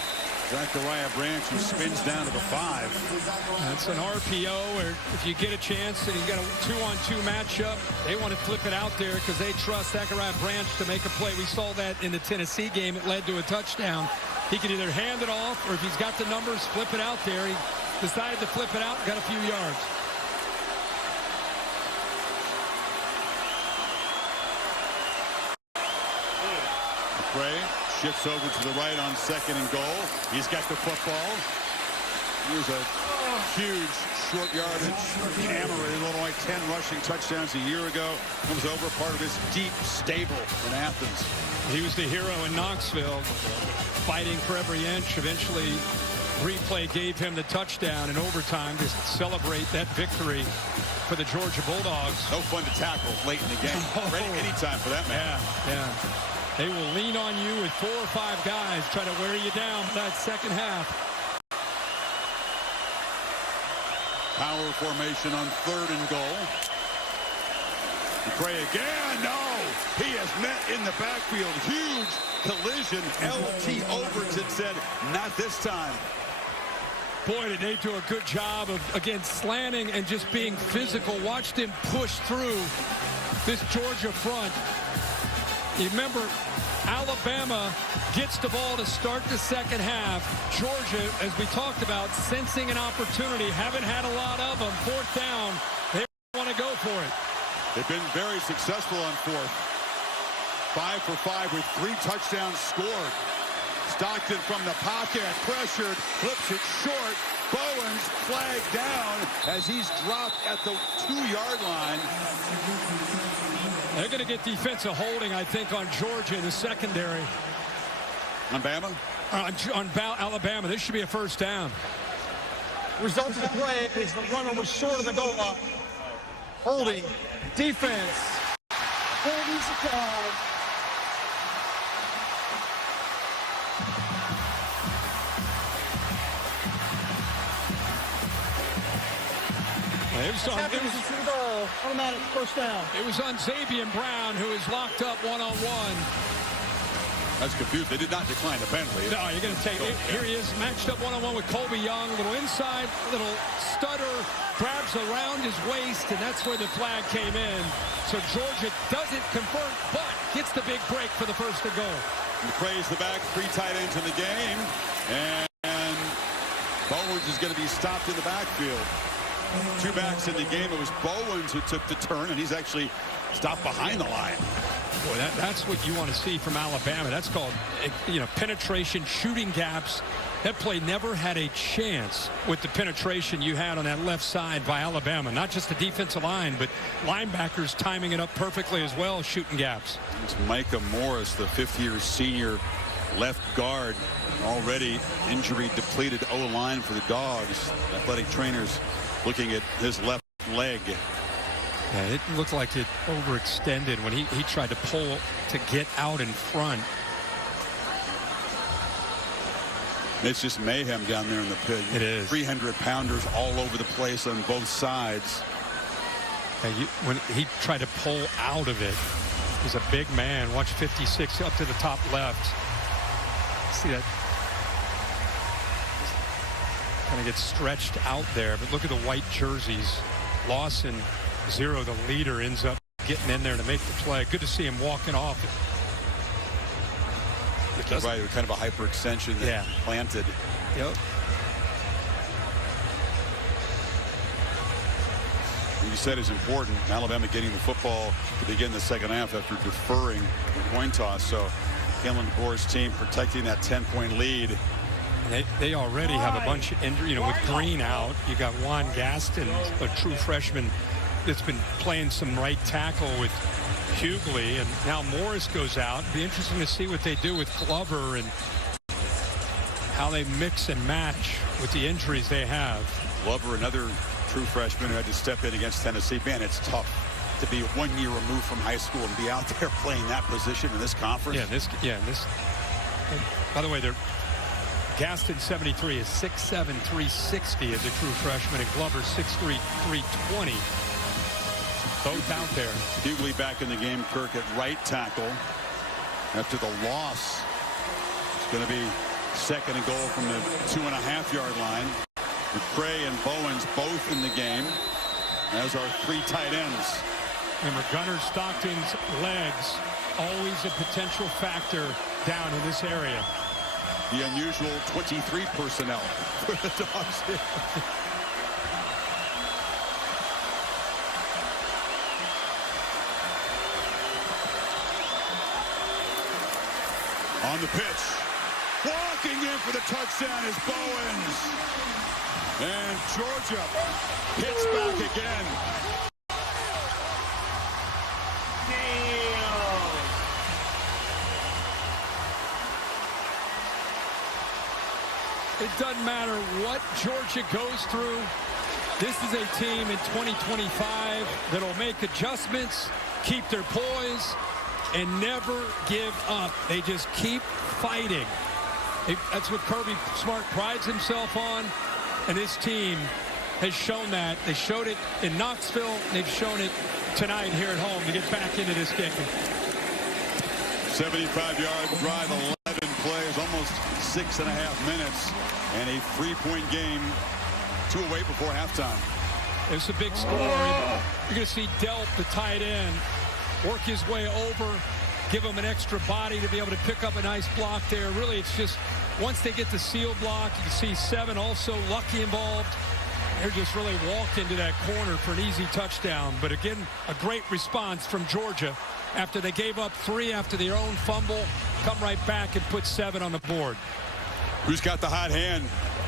Zachariah Branch, who spins down to the 5. That's an RPO, or if you get a chance and you got a 2-on-2 matchup, they want to flip it out there because they trust Zachariah Branch to make a play. We saw that in the Tennessee game. It led to a touchdown. He can either hand it off, or if he's got the numbers, flip it out there. He decided to flip it out and got a few yards. McCray Shifts over to the right on 2nd and goal. He's got the football. Here's a huge short yardage hammer in Illinois. 10 rushing touchdowns a year ago. Comes over part of this deep stable in Athens. He was the hero in Knoxville, fighting for every inch. Eventually, replay gave him the touchdown in overtime to celebrate that victory for the Georgia Bulldogs. No fun to tackle late in the game. Ready anytime for that man. Yeah. They will lean on you with 4 or 5 guys, try to wear you down for that second half. Power formation on 3rd and goal. McCray again. No. He has met in the backfield. Huge collision. L.T. Overton said, not this time. Boy, did they do a good job of, again, slanting and just being physical. Watched him push through this Georgia front. You remember, Alabama gets the ball to start the second half. Georgia, as we talked about, sensing an opportunity. Haven't had a lot of them. 4th down. They want to go for it. They've been very successful on 4th. 5 for 5 with 3 touchdowns scored. Stockton from the pocket, pressured, flips it short. Bowens flagged down as he's dropped at the 2-yard line. They're going to get defensive holding, I think, on Georgia in the secondary. On Bama? On Alabama. This should be a 1st down. Result of the play is the runner was short of the goal line. Holding. Defense. Holding the call. It was on Xavier Brown, who is locked up one-on-one. That's confused. They did not decline the penalty. No, you're going to take it. Here he is, matched up one-on-one with Colby Young. Little inside, little stutter, grabs around his waist, and that's where the flag came in. So Georgia doesn't convert, but gets the big break for the 1st and goal. McCray's the back, 3 tight ends in the game, and Bowens is going to be stopped in the backfield. 2 backs in the game. It was Bowens who took the turn, and he's actually stopped behind the line. Boy, that's what you want to see from Alabama. That's called, penetration, shooting gaps. That play never had a chance with the penetration you had on that left side by Alabama. Not just the defensive line, but linebackers timing it up perfectly as well, shooting gaps. It's Micah Morris, the 5th-year senior left guard, already injury-depleted O-line for the Dogs. Athletic trainers looking at his left leg. Yeah, it looked like it overextended when he tried to pull to get out in front. It's just mayhem down there in the pit. It is. 300-pounders all over the place on both sides. When he tried to pull out of it, he's a big man. Watch 56 up to the top left. See that? Kind of gets stretched out there, but look at the white jerseys. Lawson, 0, the leader, ends up getting in there to make the play. Good to see him walking off. Right, kind of a hyperextension that planted. Yep. You said is important. Alabama getting the football to begin the second half after deferring the coin toss. So Kalen DeBoer's team protecting that 10-point lead. They already have a bunch of injury, with Green out. You got Juan Gaston, a true freshman that's been playing some right tackle with Hughley, and now Morris goes out. It'll be interesting to see what they do with Glover and how they mix and match with the injuries they have. Glover, another true freshman who had to step in against Tennessee. Man, it's tough to be 1 year removed from high school and be out there playing that position in this conference. By the way, Gaston 73 is 6'7", 360 as a true freshman, and Glover 6'3", 320. Both out there. Hughley back in the game. Kirk at right tackle after the loss. It's going to be 2nd and goal from the 2.5-yard line. McCray and Bowens both in the game, as are 3 tight ends. Remember, Gunnar Stockton's legs, always a potential factor down in this area. The unusual 23 personnel for the Dogs here. On the pitch. Walking in for the touchdown is Bowens. And Georgia hits back again. It doesn't matter what Georgia goes through. This is a team in 2025 that'll make adjustments, keep their poise, and never give up. They just keep fighting. That's what Kirby Smart prides himself on, and this team has shown that. They showed it in Knoxville, and they've shown it tonight here at home to get back into this game. 75-yard drive, 11 plays, almost 6.5 minutes, and a 3-point game, 2 away before halftime. It's a big score. You're going to see Delp, the tight end, work his way over, give him an extra body to be able to pick up a nice block there. Really, it's just once they get the seal block, you can see 7 also lucky involved. They're just really walked into that corner for an easy touchdown. But again, a great response from Georgia after they gave up 3 after their own fumble, come right back and put 7 on the board. Who's got the hot hand?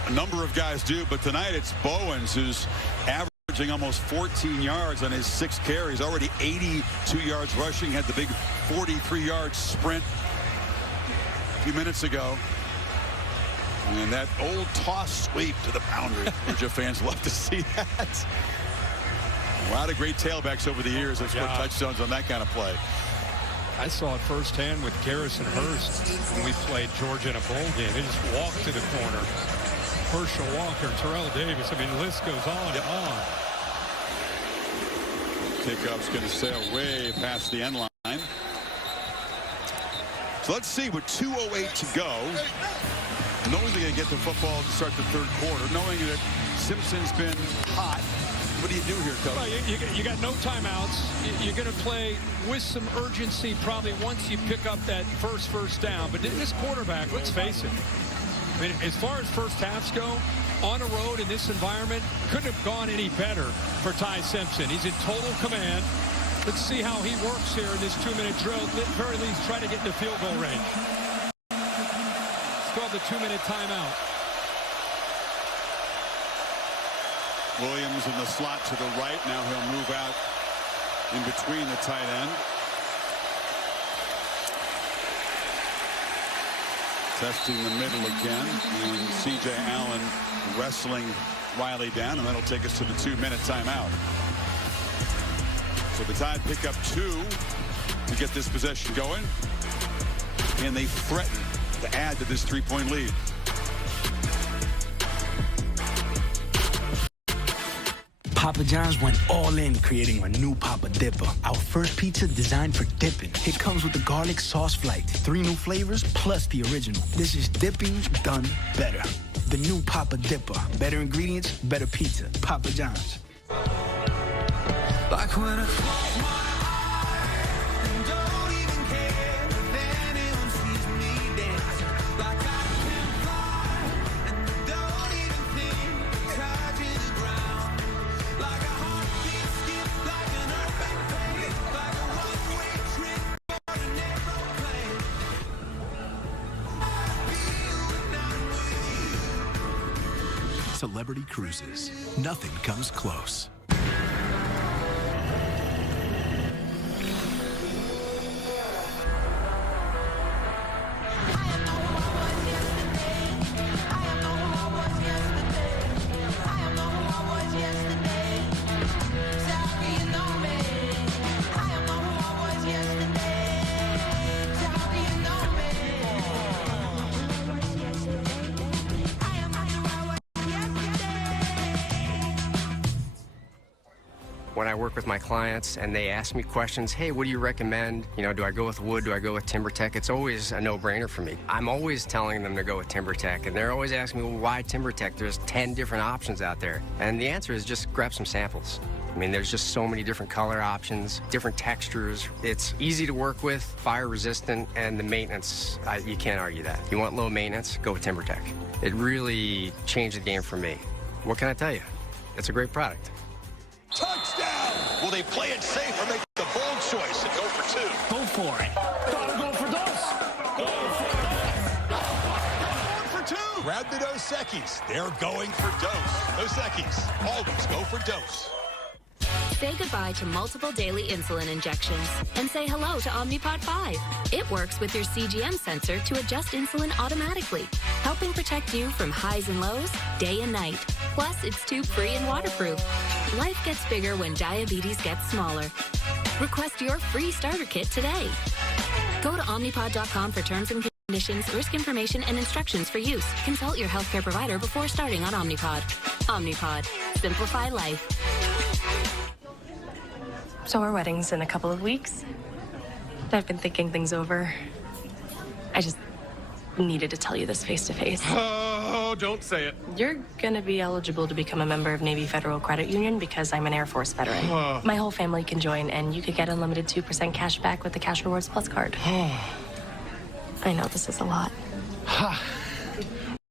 A number of guys do, but tonight it's Bowens who's averaging almost 14 yards on his 6 carries, already 82 yards rushing, had the big 43-yard sprint a few minutes ago. And that old toss sweep to the boundary. Georgia fans love to see that. A lot of great tailbacks over the years have scored touchdowns on that kind of play. I saw it firsthand with Garrison Hurst when we played Georgia in a bowl game. They just walked to the corner. Herschel Walker, Terrell Davis. I mean, the list goes on and on. Kickoff's going to sail way past the end line. So let's see, with 2:08 to go, knowing they're going to get the football to start the third quarter, knowing that Simpson's been hot, what do you do here, Coach? Well, you got no timeouts. You're going to play with some urgency probably once you pick up that first down. But this quarterback, let's face it, I mean, as far as first halves go, on the road in this environment, couldn't have gone any better for Ty Simpson. He's in total command. Let's see how he works here in this 2-minute drill. At the very least, try to get into field goal range. Let's call the 2-minute timeout. Williams in the slot to the right. Now he'll move out in between the tight end. Testing the middle again. And C.J. Allen wrestling Riley down. And that'll take us to the 2-minute timeout. So the Tide pick up 2 to get this possession going. And they threaten to add to this 3-point lead. Papa John's went all in creating our new Papa Dipper. Our first pizza designed for dipping. It comes with the garlic sauce flight, 3 new flavors plus the original. This is dipping done better. The new Papa Dipper. Better ingredients, better pizza. Papa John's. Like when I close my eyes and don't even care if anyone sees me dance. Like I can fly and don't even think touching the ground. Like a heartbeat skip, like an earthquake pace, like a one-way trip for an aeroplane. I feel when I'm with you. Celebrity Cruises. Nothing comes close. When I work with my clients and they ask me questions, hey, what do you recommend? You know, do I go with wood? Do I go with TimberTech? It's always a no-brainer for me. I'm always telling them to go with TimberTech, and they're always asking me, well, why TimberTech? There's 10 different options out there. And the answer is just grab some samples. I mean, there's just so many different color options, different textures. It's easy to work with, fire resistant, and the maintenance, you can't argue that. You want low maintenance, go with TimberTech. It really changed the game for me. What can I tell you? It's a great product. Touchdown! Will they play it safe or make the bold choice and go for 2? Go for it. Gotta go for those. Go for grab the Dos Equis. They're going for dose. Dos Equis, always go for dose. Say goodbye to multiple daily insulin injections and say hello to Omnipod 5. It works with your CGM sensor to adjust insulin automatically, helping protect you from highs and lows, day and night. Plus, it's tube-free and waterproof. Life gets bigger when diabetes gets smaller. Request your free starter kit today. Go to Omnipod.com for terms and conditions, risk information, and instructions for use. Consult your healthcare provider before starting on Omnipod. Omnipod. Simplify life. So our wedding's in a couple of weeks. I've been thinking things over. I just needed to tell you this face to face. Oh, don't say it. You're gonna be eligible to become a member of Navy Federal Credit Union because I'm an Air Force veteran. My whole family can join, and you could get unlimited 2% cash back with the Cash Rewards Plus card. I know this is a lot.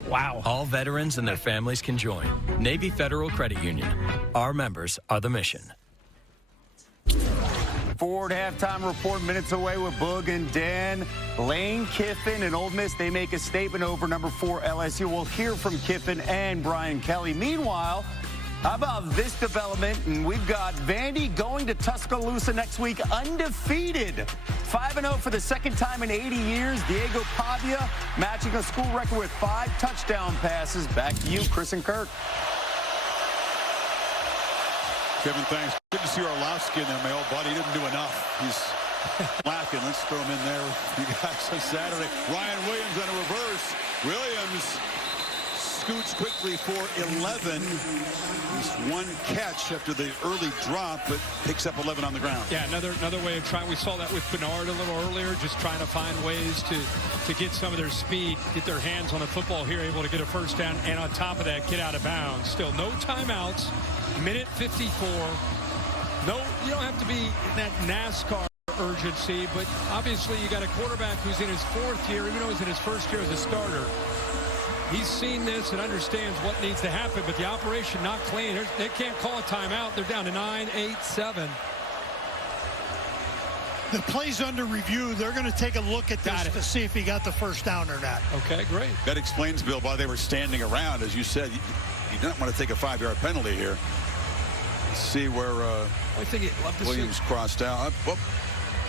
Wow. All veterans and their families can join. Navy Federal Credit Union. Our members are the mission. Forward halftime report, minutes away with Boog and Dan. Lane Kiffin and Ole Miss, they make a statement over number 4 LSU. We'll hear from Kiffin and Brian Kelly. Meanwhile, how about this development? And we've got Vandy going to Tuscaloosa next week undefeated. 5-0 for the second time in 80 years. Diego Pavia matching a school record with 5 touchdown passes. Back to you, Chris and Kirk. Kevin, thanks. Good to see Orlovsky in there, my old buddy. He didn't do enough. He's lacking. Let's throw him in there with you guys on Saturday. Ryan Williams on a reverse. Williams scoots quickly for 11. Just one catch after the early drop, but picks up 11 on the ground. Yeah, another way of trying. We saw that with Bernard a little earlier, just trying to find ways to get some of their speed, get their hands on the football here, able to get a first down, and on top of that, get out of bounds. Still no timeouts. Minute 54. No, you don't have to be in that NASCAR urgency, but obviously you got a quarterback who's in his 4th year, even though he's in his 1st year as a starter. He's seen this and understands what needs to happen, but the operation not clean. They can't call a timeout. They're down to 9, 8, 7. The play's under review. They're going to take a look at this to see if he got the first down or not. Okay, great. That explains, Bill, why they were standing around. As you said, you don't want to take a 5-yard penalty here. Let's see where I think Williams crossed out.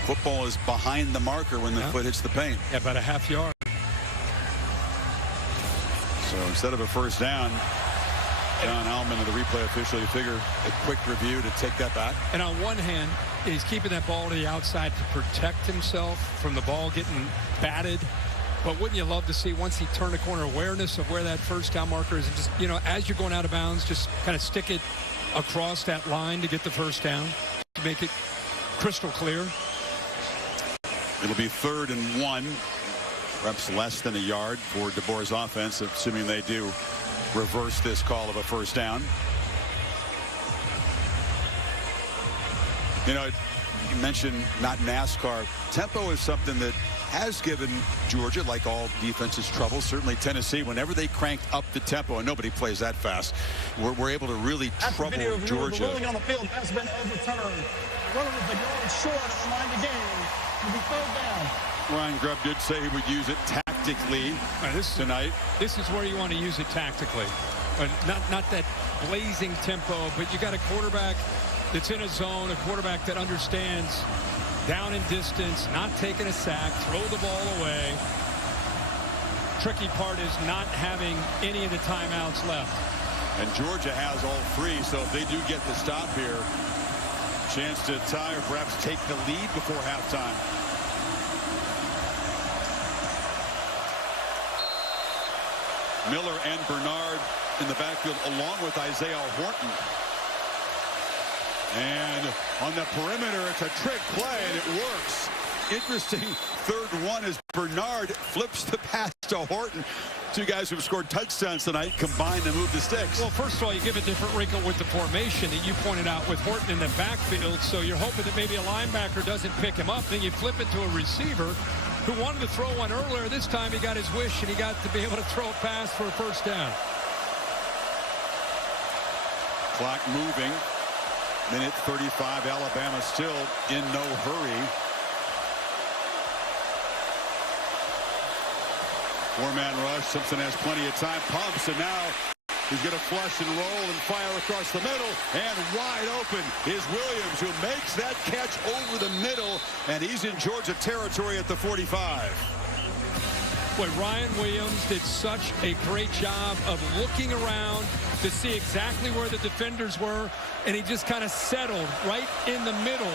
Football is behind the marker when the foot hits the paint. Yeah, about a half yard. So instead of a first down, John Allman and the replay official, you figure a quick review to take that back. And on one hand, he's keeping that ball to the outside to protect himself from the ball getting batted. But wouldn't you love to see, once he turned the corner, awareness of where that first down marker is, and just, you know, as you're going out of bounds, just kind of stick it across that line to get the first down, to make it crystal clear. It'll be 3rd and 1, perhaps less than a yard for DeBoer's offense, assuming they do reverse this call of a first down. You know, you mentioned not NASCAR. Tempo is something that has given Georgia, like all defenses, trouble. Certainly Tennessee, whenever they cranked up the tempo, and nobody plays that fast, we're able to really trouble Georgia. The ruling on the field has been overturned. Runner with the yard short of the line of the game. Will be 3rd down. Ryan Grubb did say he would use it tactically tonight. This is where you want to use it tactically. Not that blazing tempo, but you got a quarterback that's in a zone, a quarterback that understands down in distance, not taking a sack, throw the ball away. Tricky part is not having any of the timeouts left. And Georgia has all 3, so if they do get the stop here, chance to tie or perhaps take the lead before halftime. Miller and Bernard in the backfield along with Isaiah Horton. And on the perimeter, it's a trick play, and it works. Interesting 3rd and 1 as Bernard flips the pass to Horton. 2 guys who've scored touchdowns tonight combined to move the sticks. Well, first of all, you give a different wrinkle with the formation that you pointed out with Horton in the backfield, so you're hoping that maybe a linebacker doesn't pick him up. Then you flip it to a receiver who wanted to throw one earlier. This time he got his wish, and he got to be able to throw a pass for a first down. Clock moving. Minute 35, Alabama still in no hurry. Four-man rush. Simpson has plenty of time. Pumps, and now he's going to flush and roll and fire across the middle. And wide open is Williams, who makes that catch over the middle. And he's in Georgia territory at the 45. Boy, Ryan Williams did such a great job of looking around to see exactly where the defenders were, and he just kind of settled right in the middle